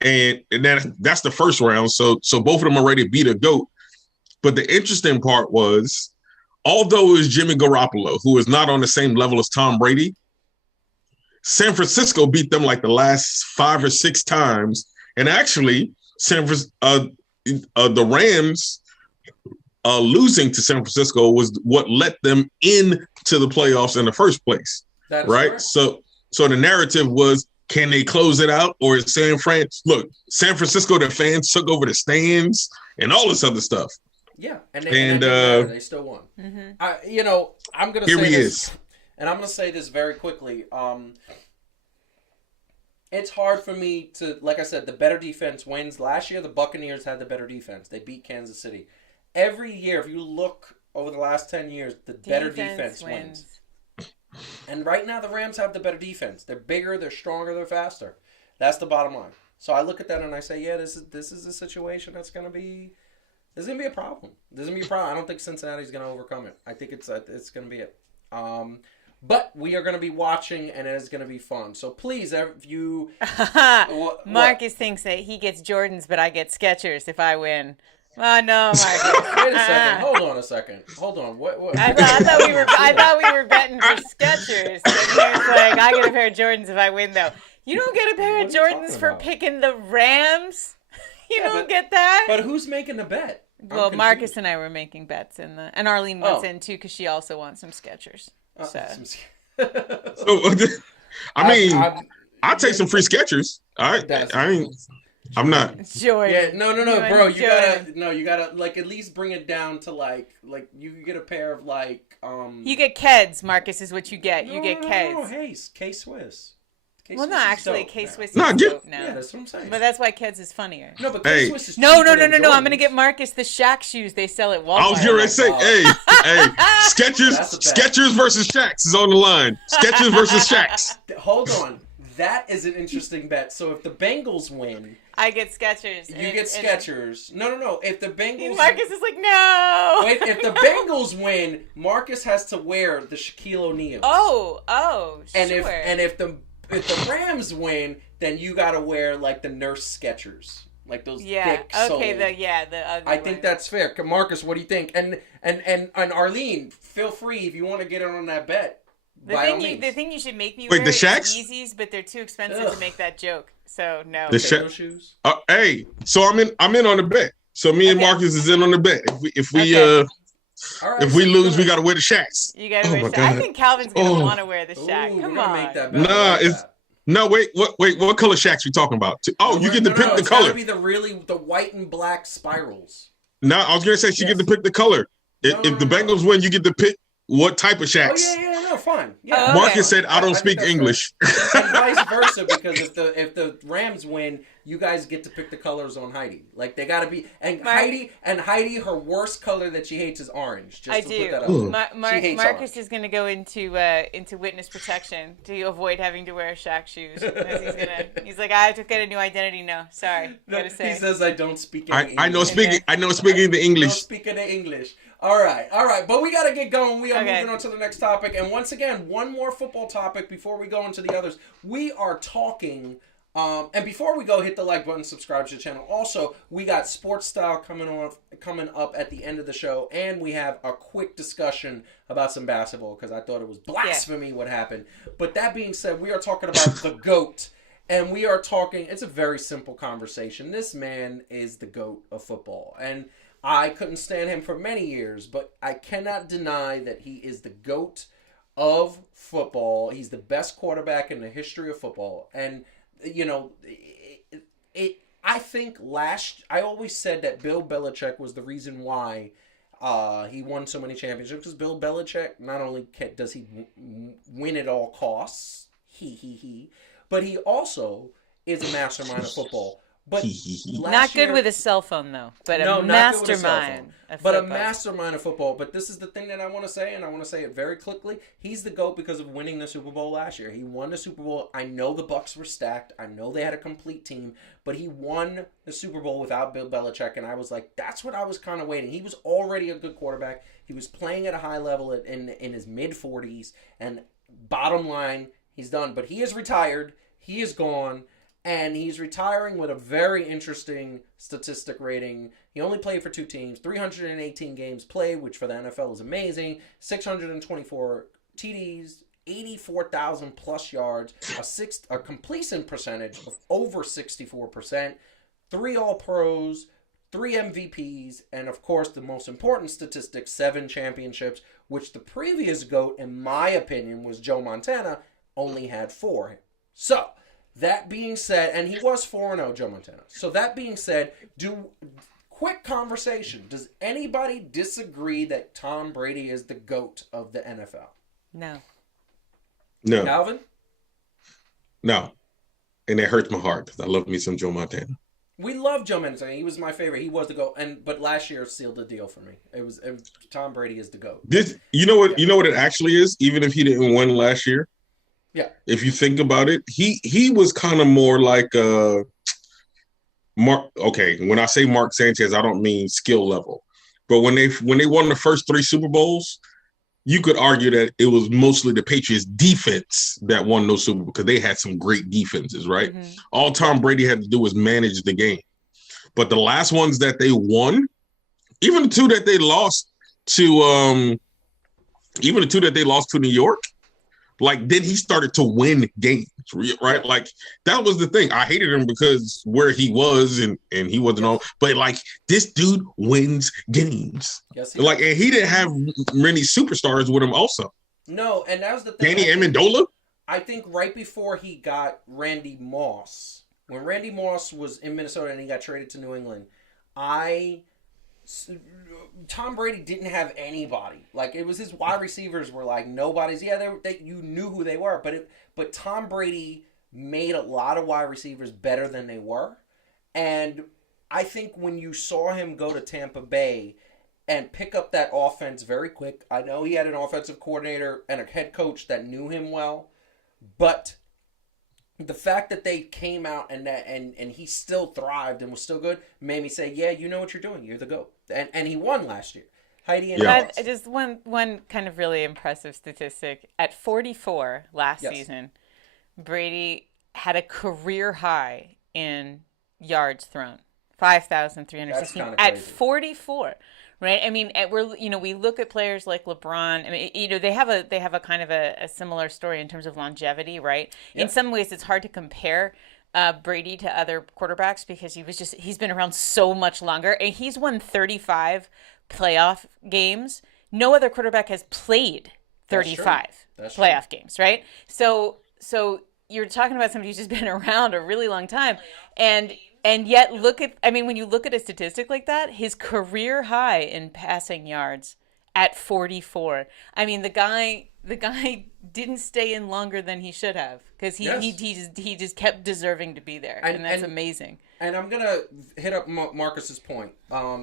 that's the first round. So both of them already beat a GOAT. But the interesting part was, although it's Jimmy Garoppolo, who is not on the same level as Tom Brady, San Francisco beat them like the last 5 or 6 times. And actually, the Rams losing to San Francisco was what let them into the playoffs in the first place. Right? Correct. So the narrative was, can they close it out? Or is San Francisco, the fans took over the stands and all this other stuff. Yeah. And they still won. Mm-hmm. I'm going to say this. And I'm going to say this very quickly. It's hard for me to, like I said, the better defense wins. Last year, the Buccaneers had the better defense. They beat Kansas City. Every year, if you look over the last 10 years, the better defense wins. And right now, the Rams have the better defense. They're bigger, they're stronger, they're faster. That's the bottom line. So I look at that and I say, yeah, this is a situation that's going to be... There's going to be a problem. I don't think Cincinnati's going to overcome it. I think it's going to be it. But we are going to be watching, and it is going to be fun. So please, if you... Marcus thinks that he gets Jordans, but I get Skechers if I win. Oh, no, Marcus. Wait a second. Hold on a second. Hold on. What? I thought we were betting for Skechers. And he was like, I get a pair of Jordans if I win, though. You don't get a pair of Jordans for picking the Rams? You don't get that? But who's making the bet? Well, Marcus and I were making bets, and Arlene wants in, too, because she also wants some Skechers. I'll take some free Skechers. All right. I'm not. Jordan. Yeah, no, bro. You gotta like at least bring it down to like you can get a pair of like You get Keds, Marcus, is what you get. You get Keds. No, hey, K-Swiss. Well, no, actually, K-Swiss is dope now. Yeah, that's what I'm saying. But that's why Keds is funnier. No, but K-Swiss is No. I'm gonna get Marcus the Shaq shoes they sell at Walmart. I was going to say, hey, Skechers versus Shaqs is on the line. Skechers versus Shaqs. Hold on. That is an interesting bet. So if the Bengals win, I get Skechers. You get Skechers. No. If the Bengals, Marcus is like, no. Wait, if the Bengals win, Marcus has to wear the Shaquille O'Neal. Oh, and sure. If the Rams win, then you gotta wear like the Nurse Skechers, like those thick soles. The I think that's fair. Marcus, what do you think? And Arlene, feel free if you want to get in on that bet. The thing you should make me wear the Shaqs? is Yeezys, but they're too expensive to make that joke. So no. The shoes. Hey, so I'm in on the bet. So me and Marcus is in on the bet. If we lose, we gotta wear the Shaqs. You gotta wear Shaqs. I think Calvin's gonna want to wear the Shaq. Come on. Make that bet. Wait. What color Shaqs you talking about? You get to pick the color. It's gotta be the white and black spirals. No, I was gonna say she get to pick the color. If the Bengals win, you get to pick what type of Shaqs. Fine. Yeah. Marcus said, "I don't speak English." And vice versa, because if the Rams win, you guys get to pick the colors on Heidi. Like they gotta be. And Heidi, her worst color that she hates is orange. Just Put that up. Marcus is gonna go into witness protection to avoid having to wear Shaq shoes. He's like, I have to get a new identity now. Sorry, gotta say. He says, "I don't speak any English." I know speaking the English. Don't speak any English. All right. But we got to get going. We are moving on to the next topic. And once again, one more football topic before we go into the others. We are talking, and before we go, hit the like button, subscribe to the channel. Also, we got Sports Style coming up at the end of the show, and we have a quick discussion about some basketball because I thought it was blasphemy what happened. But that being said, we are talking about the GOAT. And we are talking, it's a very simple conversation. This man is the GOAT of football. And I couldn't stand him for many years, but I cannot deny that he is the GOAT of football. He's the best quarterback in the history of football. And, I think I always said that Bill Belichick was the reason why he won so many championships. Because Bill Belichick, not only does he win at all costs, but he also is a mastermind of football. But not good with a cell phone though. But a mastermind. A mastermind of football. But this is the thing that I want to say, and I want to say it very quickly. He's the GOAT because of winning the Super Bowl last year. He won the Super Bowl. I know the Bucs were stacked. I know they had a complete team, but he won the Super Bowl without Bill Belichick, and I was like, that's what I was kind of waiting. He was already a good quarterback. He was playing at a high level in his mid-40s, and bottom line, he's done. But he is retired. He is gone. And he's retiring with a very interesting statistic rating. He only played for 2 teams, 318 games played, which for the NFL is amazing, 624 TDs, 84,000 plus yards, a completion percentage of over 64%, 3 All-Pros, 3 MVPs, and of course the most important statistic, 7 championships, which the previous GOAT, in my opinion, was Joe Montana, only had 4. So, that being said, and he was 4-0, Joe Montana. So that being said, quick conversation. Does anybody disagree that Tom Brady is the GOAT of the NFL? No. Calvin? No. And it hurts my heart because I love me some Joe Montana. We love Joe Montana. He was my favorite. He was the GOAT. But last year sealed the deal for me. It was Tom Brady is the GOAT. You know what it actually is, even if he didn't win last year? Yeah. If you think about it, he was kind of more like Mark. Okay, when I say Mark Sanchez, I don't mean skill level, but when they won the first 3 Super Bowls, you could argue that it was mostly the Patriots defense that won those Super Bowls because they had some great defenses, right? Mm-hmm. All Tom Brady had to do was manage the game. But the last ones that they won, even the 2 that they lost to, New York. Like, then he started to win games, right? Like, that was the thing. I hated him because where he was and he wasn't on. But, like, this dude wins games. Yes, and he didn't have many superstars with him also. No, and that was the thing. Danny Amendola? I think right before he got Randy Moss, when Randy Moss was in Minnesota and he got traded to New England, Tom Brady didn't have anybody. Like, it was his wide receivers were like nobody's. Yeah, you knew who they were, but Tom Brady made a lot of wide receivers better than they were. And I think when you saw him go to Tampa Bay and pick up that offense very quick, I know he had an offensive coordinator and a head coach that knew him well, but the fact that they came out and he still thrived and was still good made me say, yeah, you know what you're doing. You're the GOAT. And he won last year. Heidi and yeah. Just one kind of really impressive statistic. At 44 last season, Brady had a career high in yards thrown. 5,316 at 44. Right. I mean, we look at players like LeBron. I mean, they have a kind of a similar story in terms of longevity, right? Yep. In some ways, it's hard to compare Brady to other quarterbacks because he's been around so much longer, and he's won 35 playoff games. No other quarterback has played 35 playoff games, right? So you're talking about somebody who's just been around a really long time, and yet when you look at a statistic like that, his career high in passing yards at 44. I mean, the guy didn't stay in longer than he should have because he just kept deserving to be there, and that's amazing. And I'm gonna hit up Marcus's point.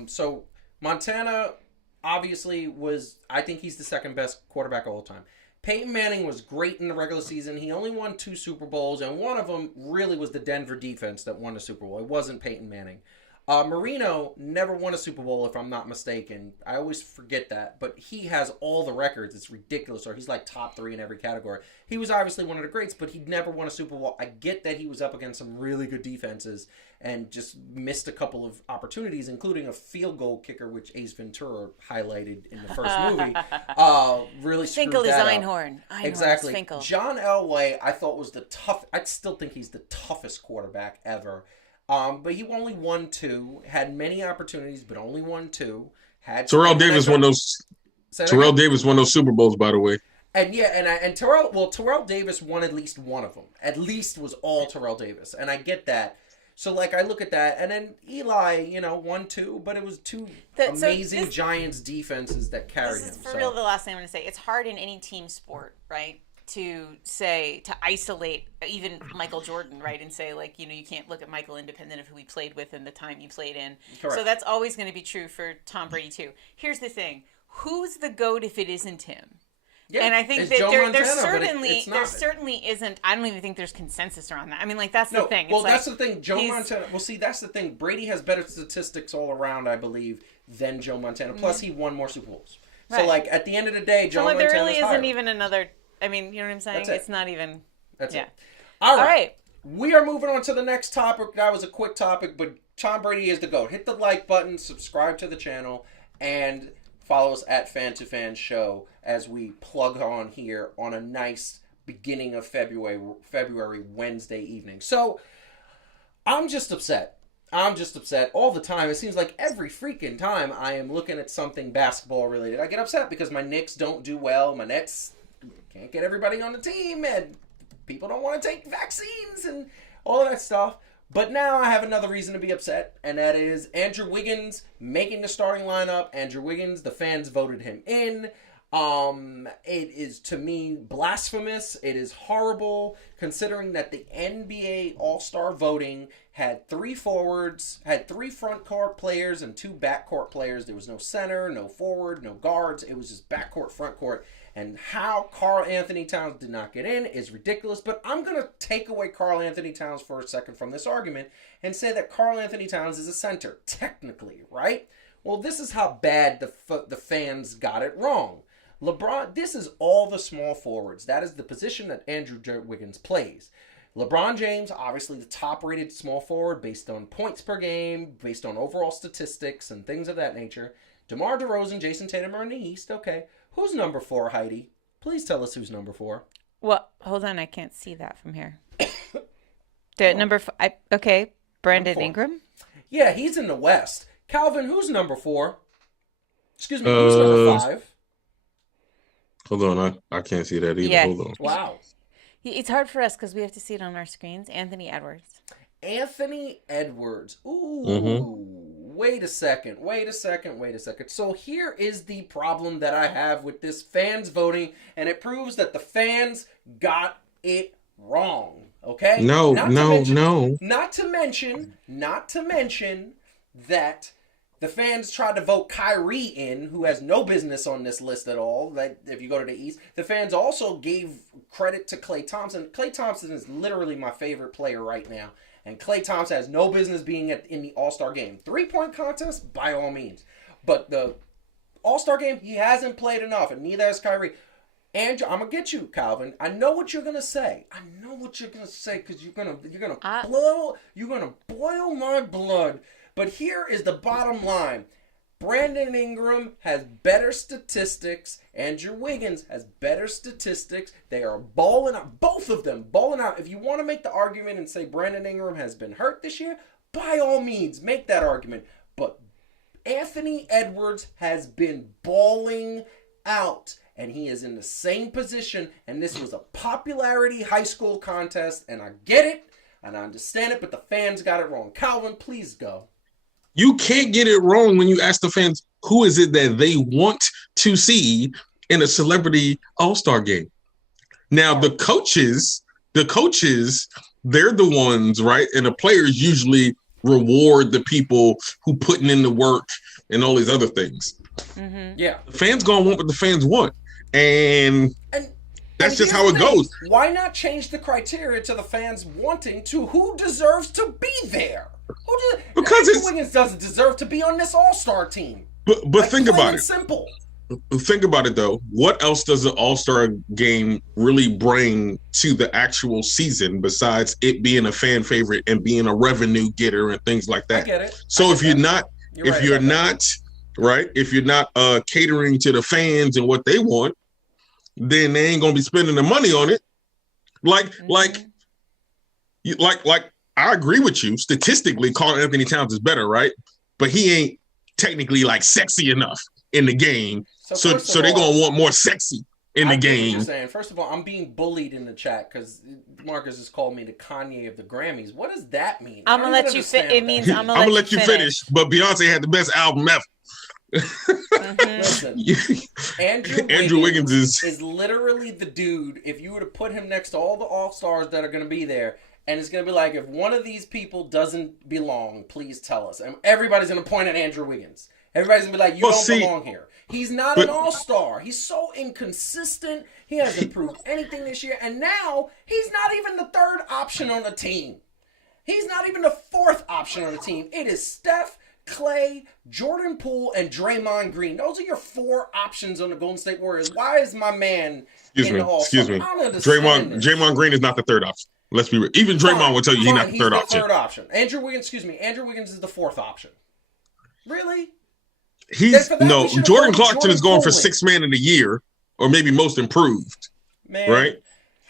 So Montana obviously I think he's the second best quarterback of all time. Peyton Manning was great in the regular season. He only won 2 Super Bowls, and one of them really was the Denver defense that won the Super Bowl. It wasn't Peyton Manning. Marino never won a Super Bowl, if I'm not mistaken. I always forget that, but he has all the records. It's ridiculous, or he's like top 3 in every category. He was obviously one of the greats, but he never won a Super Bowl. I get that he was up against some really good defenses and just missed a couple of opportunities, including a field goal kicker, which Ace Ventura highlighted in the first movie. Really screwed Finkel that is up. Einhorn. Exactly. Finkel. John Elway, I thought was I still think he's the toughest quarterback ever. But he only won 2, had many opportunities, but only won 2. Terrell Davis won those Super Bowls, by the way. And Terrell Davis won at least one of them. At least was all Terrell Davis, and I get that. So I look at that, and then Eli, won 2, but it was 2 amazing Giants defenses that carried him. This is for real the last thing I'm going to say. It's hard in any team sport, right? To isolate even Michael Jordan, right, and say you can't look at Michael independent of who he played with and the time you played in. Correct. So that's always going to be true for Tom Brady too. Here's the thing: who's the GOAT if it isn't him? Yeah, and I think that there certainly isn't. I don't even think there's consensus around that. I mean, that's the thing. Well, that's the thing. Joe Montana. Well, see, that's the thing. Brady has better statistics all around, I believe, than Joe Montana. Plus, he won more Super Bowls. Right. So, at the end of the day, Joe Montana. There really isn't higher. Even another. I mean, you know what I'm saying? It's not even. That's it. All right. We are moving on to the next topic. That was a quick topic, but Tom Brady is the GOAT. Hit the like button, subscribe to the channel, and follow us at Fan2Fan Show as we plug on here on a nice beginning of February Wednesday evening. So, I'm just upset all the time. It seems like every freaking time I am looking at something basketball related, I get upset because my Knicks don't do well. My Nets can't get everybody on the team, and people don't want to take vaccines and all of that stuff. But now I have another reason to be upset, and that is Andrew Wiggins making the starting lineup. Andrew Wiggins, the fans voted him in. It is, to me, blasphemous. It is horrible, considering that the NBA All-Star voting had 3 forwards, had 3 front court players and 2 back court players. There was no center, no forward, no guards. It was just back court, front court. And how Karl Anthony Towns did not get in is ridiculous. But I'm going to take away Karl Anthony Towns for a second from this argument and say that Karl Anthony Towns is a center, technically, right? Well, this is how bad the fans got it wrong. LeBron, this is all the small forwards. That is the position that Andrew Wiggins plays. LeBron James, obviously the top-rated small forward based on points per game, based on overall statistics and things of that nature. DeMar DeRozan, Jason Tatum are in the East. Okay. Who's number 4, Heidi? Please tell us who's number 4. Well, hold on. I can't see that from here. Number 5. Okay. Brandon Ingram? Yeah, he's in the West. Calvin, who's number 4? Excuse me, who's number 5? Hold on. I can't see that either. Yeah. Hold on. Wow. It's hard for us because we have to see it on our screens. Anthony Edwards. Anthony Edwards. Ooh. Wait a second. So here is the problem that I have with this fans voting, and it proves that the fans got it wrong. Okay? No. Not to mention that the fans tried to vote Kyrie in, who has no business on this list at all. Like, if you go to the East, the fans also gave credit to Klay Thompson. Klay Thompson is literally my favorite player right now. And Klay Thompson has no business being in the All-Star game. 3-point contest, by all means. But the All-Star game, he hasn't played enough, and neither has Kyrie. Andrew, I'm going to get you, Calvin. I know what you're going to say. Because you're going to boil my blood. But here is the bottom line. Brandon Ingram has better statistics. Andrew Wiggins has better statistics. They are balling out. Both of them balling out. If you want to make the argument and say Brandon Ingram has been hurt this year, by all means, make that argument. But Anthony Edwards has been balling out. And he is in the same position. And this was a popularity high school contest. And I get it. And I understand it. But the fans got it wrong. Calvin, please go. You can't get it wrong when you ask the fans, who is it that they want to see in a celebrity all-star game? Now, the coaches, they're the ones, right? And the players usually reward the people who putting in the work and all these other things. Mm-hmm. Yeah. The fans going to want what the fans want. And that's just how it goes. Why not change the criteria to the fans wanting to who deserves to be there? Because Wiggins doesn't deserve to be on this All-Star team. But think about it. Simple. Think about it though. What else does the All-Star game really bring to the actual season besides it being a fan favorite and being a revenue getter and things like that? I get it. So if you're not catering to the fans and what they want, then they ain't gonna be spending the money on it. Like I agree with you. Statistically, Karl Anthony Towns is better, right? But he ain't technically like sexy enough in the game. So they're gonna want more sexy in the game. First of all, I'm being bullied in the chat because Marcus has called me the Kanye of the Grammys. What does that mean? I'm gonna let you finish. It means I'm gonna let you finish. But Beyonce had the best album ever. Listen, Andrew Wiggins is literally the dude. If you were to put him next to all the All-Stars that are going to be there, and it's going to be like, if one of these people doesn't belong, please tell us. And everybody's going to point at Andrew Wiggins. Everybody's going to be like, you don't belong here. He's not an All-Star. He's so inconsistent. He hasn't proved anything this year. And now, he's not even the third option on the team. He's not even the fourth option on the team. It is Steph, Klay, Jordan Poole, and Draymond Green. Those are your four options on the Golden State Warriors. Why is my man in the All-Star? Excuse me. Draymond Green is not the third option. Let's be real. Even Draymond will tell you he's not the third option. Andrew Wiggins is the fourth option. Really? Jordan Clarkson is going for sixth man of the year, or maybe most improved. Man, right?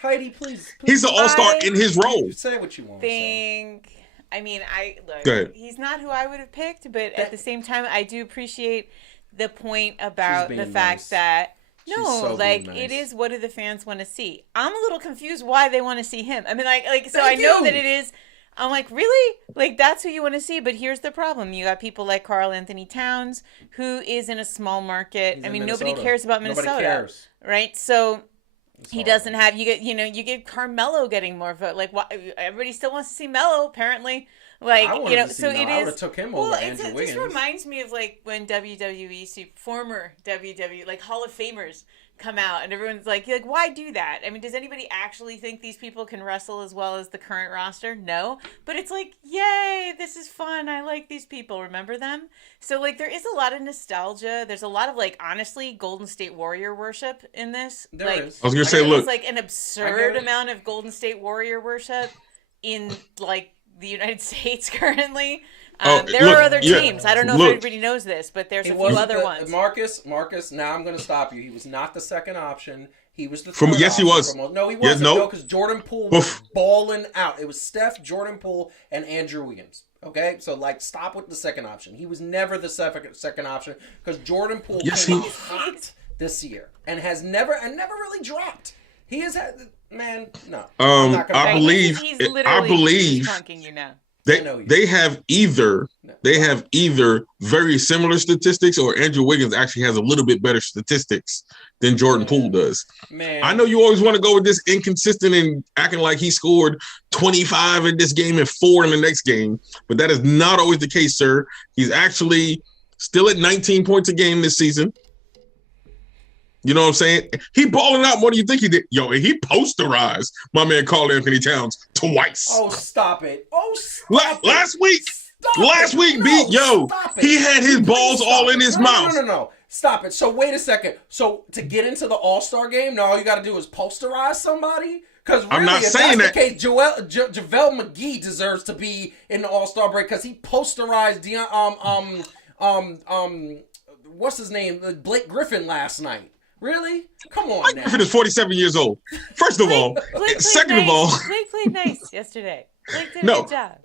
Heidi, please. He's an all-star in his role. Say what you want. I mean, look, he's not who I would have picked, but at the same time, I do appreciate the point about the fact that it is, what do the fans want to see? I'm a little confused why they want to see him. I mean, I know that it is. I'm like, really? Like, that's who you want to see? But here's the problem. You got people like Karl Anthony Towns, who is in a small market. Nobody cares about Minnesota. Nobody cares. Right? So he doesn't have, you get Carmelo getting more vote. Like, everybody still wants to see Melo, apparently. Like, so it is. I would have took him over Andrew Wiggins. It just reminds me of like when former WWE, like Hall of Famers come out and everyone's like, why do that? I mean, does anybody actually think these people can wrestle as well as the current roster? No. But it's like, yay, this is fun. I like these people. Remember them? So like there is a lot of nostalgia. There's a lot of like, honestly, Golden State Warrior worship in this. There is. I was going to say, look. It's like an absurd amount of Golden State Warrior worship in like the United States currently. There are other teams. I don't know if everybody knows this, but there's a few other ones. Marcus, now I'm going to stop you. He was not the second option. He was the third Yes, he was. No, he wasn't. No, because Jordan Poole was balling out. It was Steph, Jordan Poole, and Andrew Wiggins. Okay? So, stop with the second option. He was never the second option because Jordan Poole came out hot this year and never really dropped. He has had, man, no. I'm not gonna I believe, he's punking you now. They have either very similar statistics, or Andrew Wiggins actually has a little bit better statistics than Jordan Poole does. Man, I know you always want to go with this inconsistent and acting like he scored 25 in this game and 4 in the next game, but that is not always the case, sir. He's actually still at 19 points a game this season. You know what I'm saying? He balling out more than you think he did. Yo, and he posterized my man Karl Anthony Towns twice. Oh, stop it. Oh, stop Last week, no, he had his balls all in his mouth. No. Stop it. So wait a second. So to get into the All-Star game, now all you got to do is posterize somebody? Because really, I'm not if saying that's that. the case, JaVale McGee deserves to be in the All-Star break because he posterized what's his name? Blake Griffin last night. Really? Come on now. Griffin is 47 years old. First of all. Second of all. Blake played nice yesterday. Blake did a good job.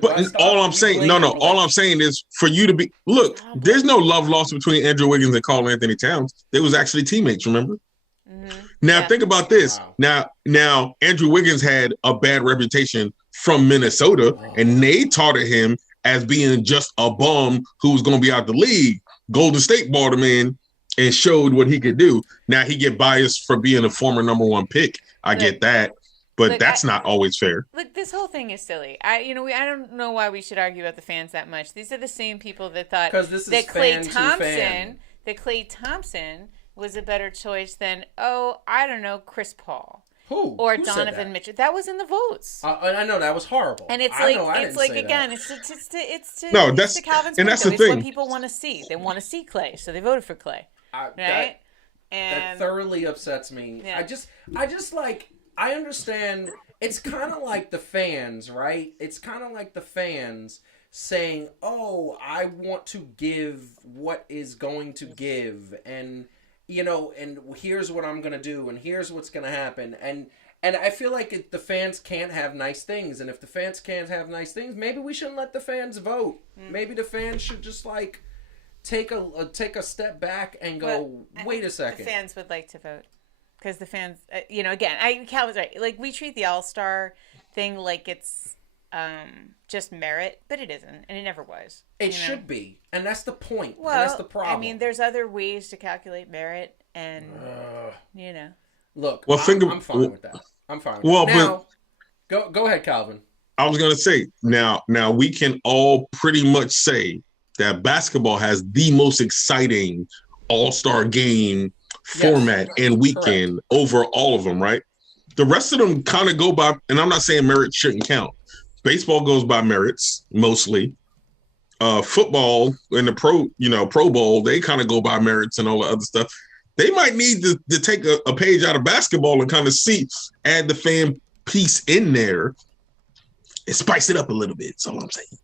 But all I'm saying is for you to be, look, there's no love lost between Andrew Wiggins and Karl Anthony Towns. They was actually teammates, remember? Mm-hmm. Now think about this. Wow. Now Andrew Wiggins had a bad reputation from Minnesota, and they touted him as being just a bum who was going to be out the league. Golden State brought him in and showed what he could do. Now he get biased for being a former number 1 pick. I get that. But that's not always fair. Look, this whole thing is silly. I don't know why we should argue about the fans that much. These are the same people that thought that Klay Thompson was a better choice than, I don't know, Chris Paul. Who? Or Who Donovan Mitchell. That was in the votes. I know that was horrible. And it's again, it's to Calvin's and point, that's the it's thing. what people want to see. They want to see Klay, so they voted for Klay. Right? That thoroughly upsets me. Yeah. I just like, I understand. It's kind of like the fans, right? It's kind of like the fans saying, I want to give what is going to give. And, and here's what I'm going to do. And here's what's going to happen. And I feel like the fans can't have nice things. And if the fans can't have nice things, maybe we shouldn't let the fans vote. Maybe the fans should just take a step back and go, wait a second. The fans would like to vote. Because the fans, again, Calvin's right. Like, we treat the All-Star thing like it's just merit, but it isn't, and it never was. It should be, and that's the point. Well, and that's the problem. I mean, there's other ways to calculate merit, and, Look, well, I'm fine with that. I'm fine with that. Now, go ahead, Calvin. I was going to say, now we can all pretty much say that basketball has the most exciting All-Star game format and weekend over all of them, right? The rest of them kind of go by, and I'm not saying merit shouldn't count. Baseball goes by merits mostly. Football and the Pro Bowl, they kind of go by merits and all the other stuff. They might need to take a page out of basketball and kind of add the fan piece in there and spice it up a little bit. That's all I'm saying.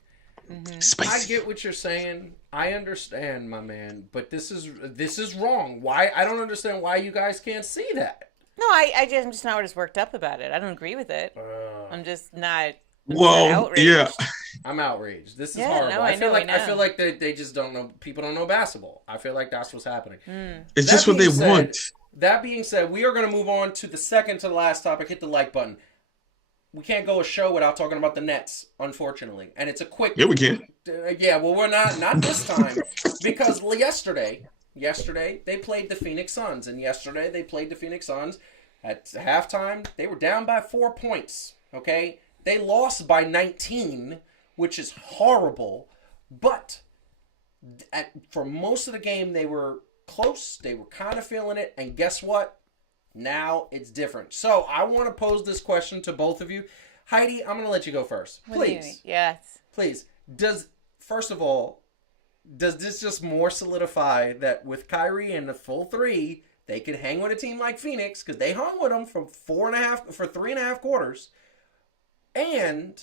Mm-hmm. I get what you're saying. I understand, my man, but this is wrong. Why? I don't understand why you guys can't see that. No, I'm just not as worked up about it. I don't agree with it. I'm just not. Outraged. Yeah, I'm outraged. This is horrible. No, I feel like they just don't know. People don't know basketball. I feel like that's what's happening. It's just what they want. That being said, we are going to move on to the second to the last topic. Hit the like button. We can't go a show without talking about the Nets, unfortunately. And it's a quick... Yeah, we can. Well, we're not this time. Because yesterday, they played the Phoenix Suns. And yesterday, they played the Phoenix Suns. At halftime, they were down by 4 points, okay? They lost by 19, which is horrible. But for most of the game, they were close. They were kind of feeling it. And guess what? Now it's different. So I want to pose this question to both of you. Heidi, I'm going to let you go first. Please. Yes. Please. First of all, does this just more solidify that with Kyrie and the full 3, they could hang with a team like Phoenix because they hung with them for 3.5 quarters. And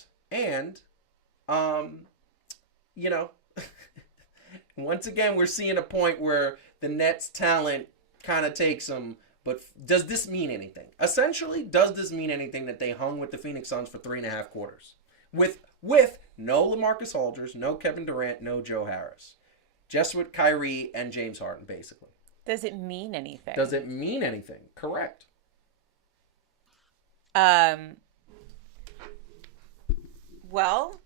once again, we're seeing a point where the Nets talent kind of takes them. But does this mean anything? Essentially, does this mean anything that they hung with the Phoenix Suns for 3.5 quarters? With no LaMarcus Aldridge, no Kevin Durant, no Joe Harris. Just with Kyrie and James Harden, basically. Does it mean anything? Does it mean anything? Correct. Well,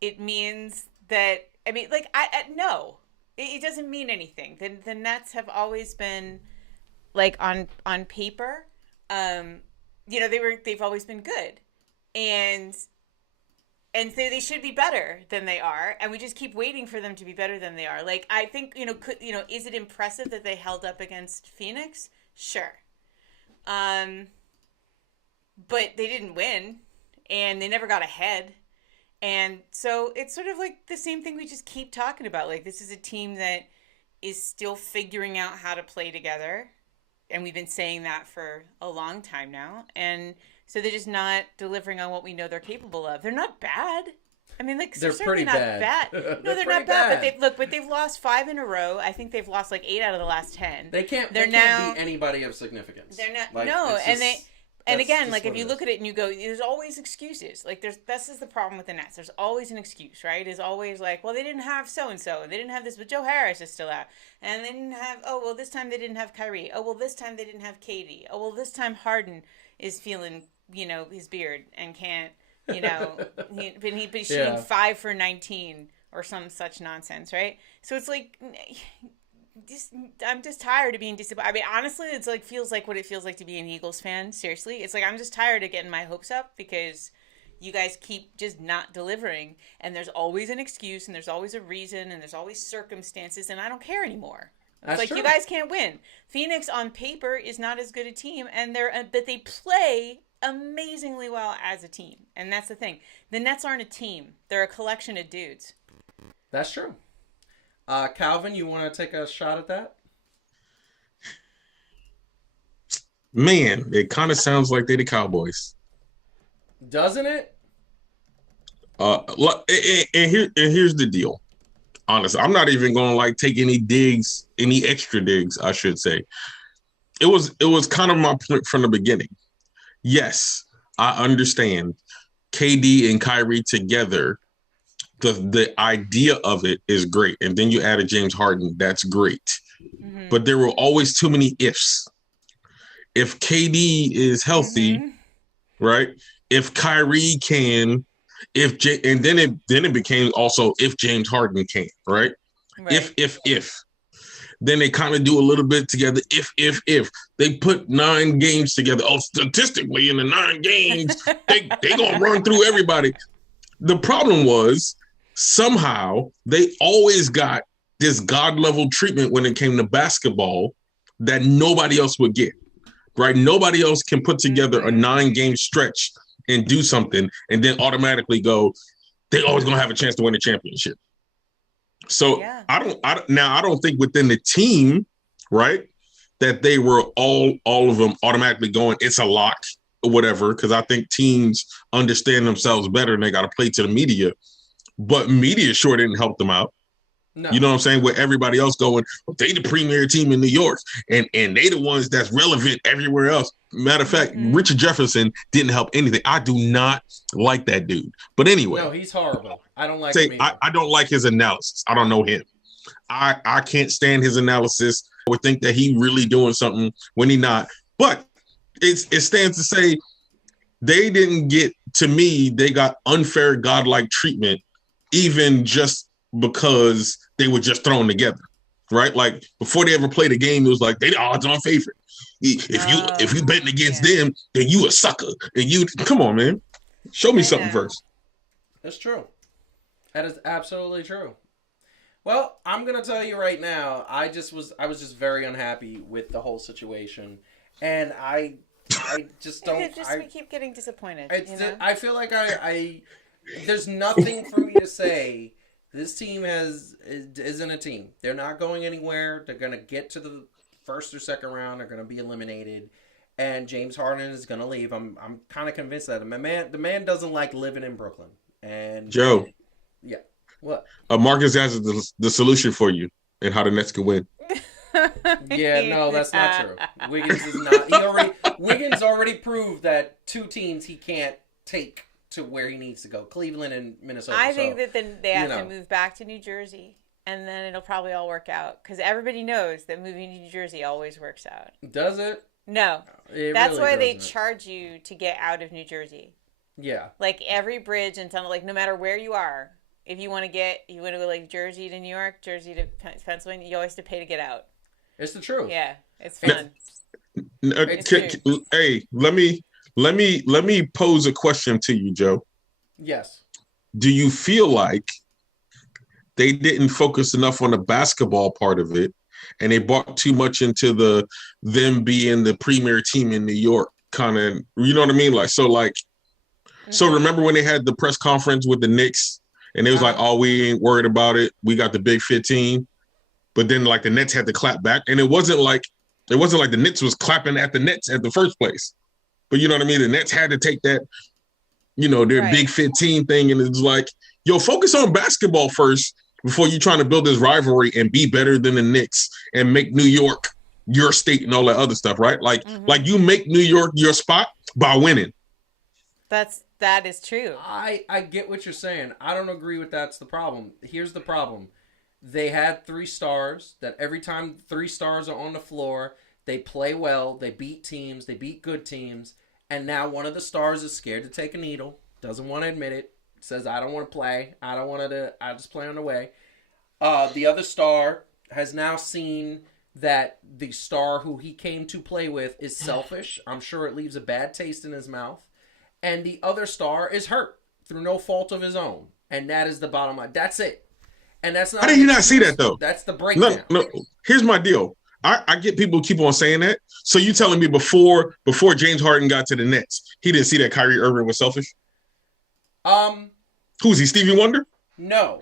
it means that, I mean, like, no, it doesn't mean anything. The Nets have always been, like, on paper, they've always been good. And they should be better than they are, and we just keep waiting for them to be better than they are. Like, I think, is it impressive that they held up against Phoenix? Sure. But they didn't win, and they never got ahead. And so it's sort of like the same thing we just keep talking about. Like, this is a team that is still figuring out how to play together, and we've been saying that for a long time now. And so they're just not delivering on what we know they're capable of. They're not bad. I mean, like, they're pretty not bad. No, they're not bad. But they've lost 5 in a row. I think they've lost like 8 out of the last 10. They can't beat anybody of significance. They're not. Like, no, and again, like, if you look it at it and you go, there's always excuses. Like, this is the problem with the Nets. There's always an excuse, right? It's always like, well, they didn't have so and so, and they didn't have this, but Joe Harris is still out, and they didn't have. Oh, well, this time they didn't have Kyrie. Oh, well, this time they didn't have KD. Oh, well, this time Harden is feeling, his beard and can't, he's shooting 5 for 19 or some such nonsense, right? So it's like, I'm just tired of being disappointed. I mean, honestly, it's like feels like what it feels like to be an Eagles fan. Seriously, it's like I'm just tired of getting my hopes up because you guys keep just not delivering, and there's always an excuse, and there's always a reason, and there's always circumstances, and I don't care anymore. It's like, you guys can't win. Phoenix on paper is not as good a team, but they play amazingly well as a team, and that's the thing. The Nets aren't a team; they're a collection of dudes. That's true. Calvin, you want to take a shot at that? Man, it kind of sounds like they the Cowboys, doesn't it? And here's the deal. Honestly, I'm not even going to take any extra digs, I should say. It was kind of my point from the beginning. Yes, I understand KD and Kyrie together. The idea of it is great. And then you added James Harden. That's great. Mm-hmm. But there were always too many ifs. If KD is healthy, right? If Kyrie can, and then it became also if James Harden can, right? If. Then they kind of do a little bit together. If they put 9 games together. Oh, statistically in the 9 games, they gonna run through everybody. The problem was somehow they always got this God level treatment when it came to basketball that nobody else would get. Right? Nobody else can put together a 9-game stretch and do something and then automatically go, they always gonna have a chance to win a championship. So yeah. I don't think within the team, right, that they were all of them automatically going, it's a lock or whatever, because I think teams understand themselves better and they got to play to the media. But media sure didn't help them out. No. You know what I'm saying? With everybody else going, well, they the premier team in New York, and they the ones that's relevant everywhere else. Matter of fact, Richard Jefferson didn't help anything. I do not like that dude. But anyway. No, he's horrible. I don't like him either. I don't like his analysis. I don't know him. I can't stand his analysis. I would think that he really doing something when he not. But it stands to say they didn't get, to me, they got unfair godlike treatment, even just because they were just thrown together, right? Like before they ever played a game, it was like they the odds-on favorite. If you betting against them, then you a sucker. And you come on, man, show me something first. That's true. That is absolutely true. Well, I'm gonna tell you right now, I was just very unhappy with the whole situation, and I just don't. We keep getting disappointed. I feel like there's nothing for me to say. This team isn't a team. They're not going anywhere. They're gonna get to the first or second round. They're gonna be eliminated, and James Harden is gonna leave. I'm kind of convinced that the man doesn't like living in Brooklyn. And Joe, yeah, what? Marcus has the solution for you and how the Nets can win. Yeah, no, that's not true. Wiggins is not. Wiggins already proved that 2 teams he can't take to where he needs to go, Cleveland and Minnesota. I think that then they have to move back to New Jersey, and then it'll probably all work out, because everybody knows that moving to New Jersey always works out. Does it? No. It That's really why they doesn't. charge you to get out of New Jersey. Yeah. Like every bridge and tunnel, like no matter where you are, if you want to go like Jersey to New York, Jersey to Pennsylvania, you always have to pay to get out. It's the truth. Yeah, it's fun. Hey, let me pose a question to you, Joe. Yes. Do you feel like they didn't focus enough on the basketball part of it, and they bought too much into them being the premier team in New York? Kind of, you know what I mean? So remember when they had the press conference with the Knicks, and it was like, "Oh, we ain't worried about it. We got the Big 15." But then, like, the Nets had to clap back, and it wasn't like the Nets was clapping at the Nets at the first place. But you know what I mean? The Nets had to take that, their Big 15 thing, and it's like, yo, focus on basketball first before you trying to build this rivalry and be better than the Knicks and make New York your state and all that other stuff, right? Like you make New York your spot by winning. That is true. I get what you're saying. I don't agree with that's the problem. Here's the problem. They had 3 stars that every time 3 stars are on the floor, they play well, they beat teams, they beat good teams, and now one of the stars is scared to take a needle, doesn't want to admit it, says, I don't want to play, I just play on the way. The other star has now seen that the star who he came to play with is selfish. I'm sure it leaves a bad taste in his mouth. And the other star is hurt through no fault of his own. And that is the bottom line. That's it. And that's not. How did you not see that, though? That's the breakdown. No. Here's my deal. I get people keep on saying that. So you telling me before James Harden got to the Nets, he didn't see that Kyrie Irving was selfish? Who's he, Stevie Wonder? No.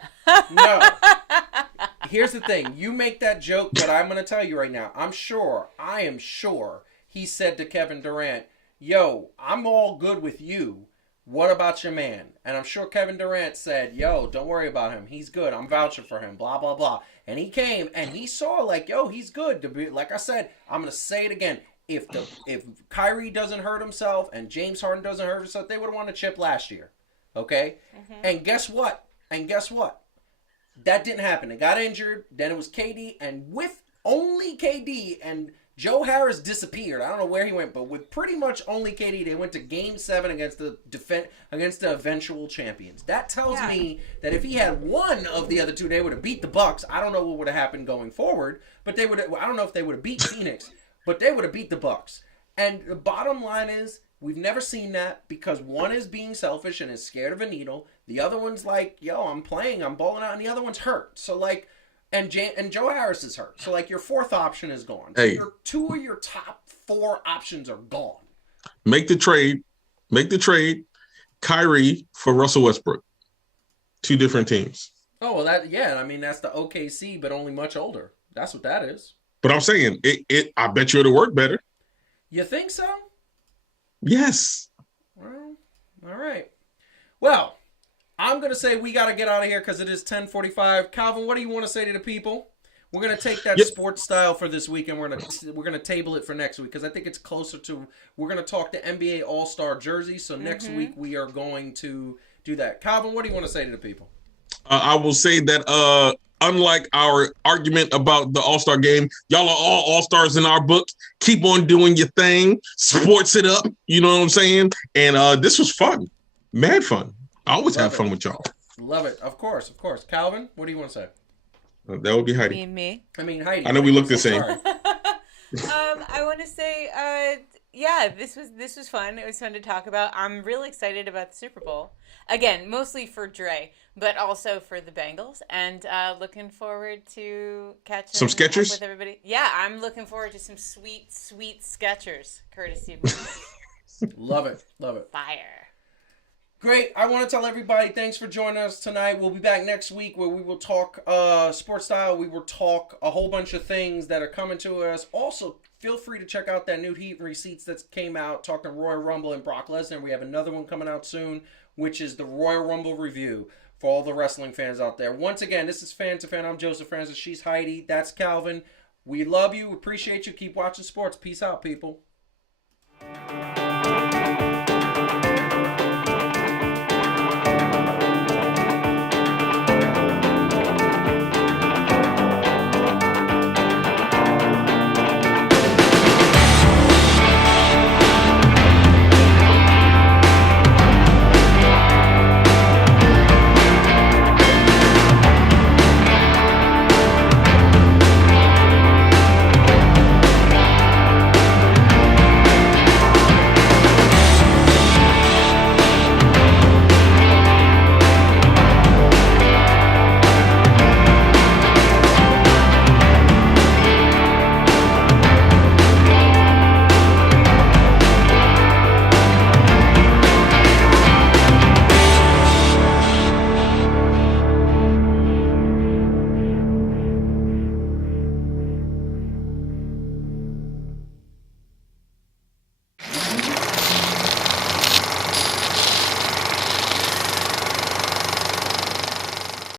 Here's the thing. You make that joke, but I'm going to tell you right now. I am sure he said to Kevin Durant, yo, I'm all good with you. What about your man? And I'm sure Kevin Durant said, yo, don't worry about him. He's good. I'm vouching for him. Blah, blah, blah. And he came and he saw like, yo, he's good. Like I said, I'm going to say it again. If Kyrie doesn't hurt himself and James Harden doesn't hurt himself, they would have won a chip last year. Okay? Mm-hmm. And guess what? That didn't happen. They got injured. Then it was KD. And with only KD and Joe Harris disappeared. I don't know where he went, but with pretty much only KD, they went to Game 7 against the eventual champions. That tells me that if he had one of the other two, they would have beat the Bucks. I don't know what would have happened going forward, but they would. I don't know if they would have beat Phoenix, but they would have beat the Bucks. And the bottom line is, we've never seen that because one is being selfish and is scared of a needle. The other one's like, yo, I'm playing, I'm balling out, and the other one's hurt. So like. And Joe Harris is hurt. So, like, your 4th option is gone. So hey, 2 of your top 4 options are gone. Make the trade. Kyrie for Russell Westbrook. 2 different teams. Oh, well, that's the OKC, but only much older. That's what that is. But I'm saying, I bet you it'll work better. You think so? Yes. Well, all right. Well, I'm going to say we got to get out of here because it is 10:45. Calvin, what do you want to say to the people? We're going to take that sports style for this week and we're going to table it for next week because I think it's closer to we're going to talk the NBA All-Star jerseys. So next week we are going to do that. Calvin, what do you want to say to the people? I will say that unlike our argument about the All-Star game, y'all are all All-Stars in our book. Keep on doing your thing. Sports it up. You know what I'm saying? And this was fun. Mad fun. I always have fun with y'all. Love it. Of course. Calvin, what do you want to say? That would be Heidi. You and me? I mean, Heidi. I know we look the same. I want to say, this was fun. It was fun to talk about. I'm really excited about the Super Bowl. Again, mostly for Dre, but also for the Bengals. And looking forward to catching some Skechers with everybody. Yeah, I'm looking forward to some sweet Skechers, courtesy of Love it. Fire. Great. I want to tell everybody thanks for joining us tonight. We'll be back next week where we will talk sports style. We will talk a whole bunch of things that are coming to us. Also, feel free to check out that new Heat and Receipts that came out talking Royal Rumble and Brock Lesnar. We have another one coming out soon, which is the Royal Rumble review for all the wrestling fans out there. Once again, this is Fan2Fan. I'm Joseph Francis. She's Heidi. That's Calvin. We love you. Appreciate you. Keep watching sports. Peace out, people.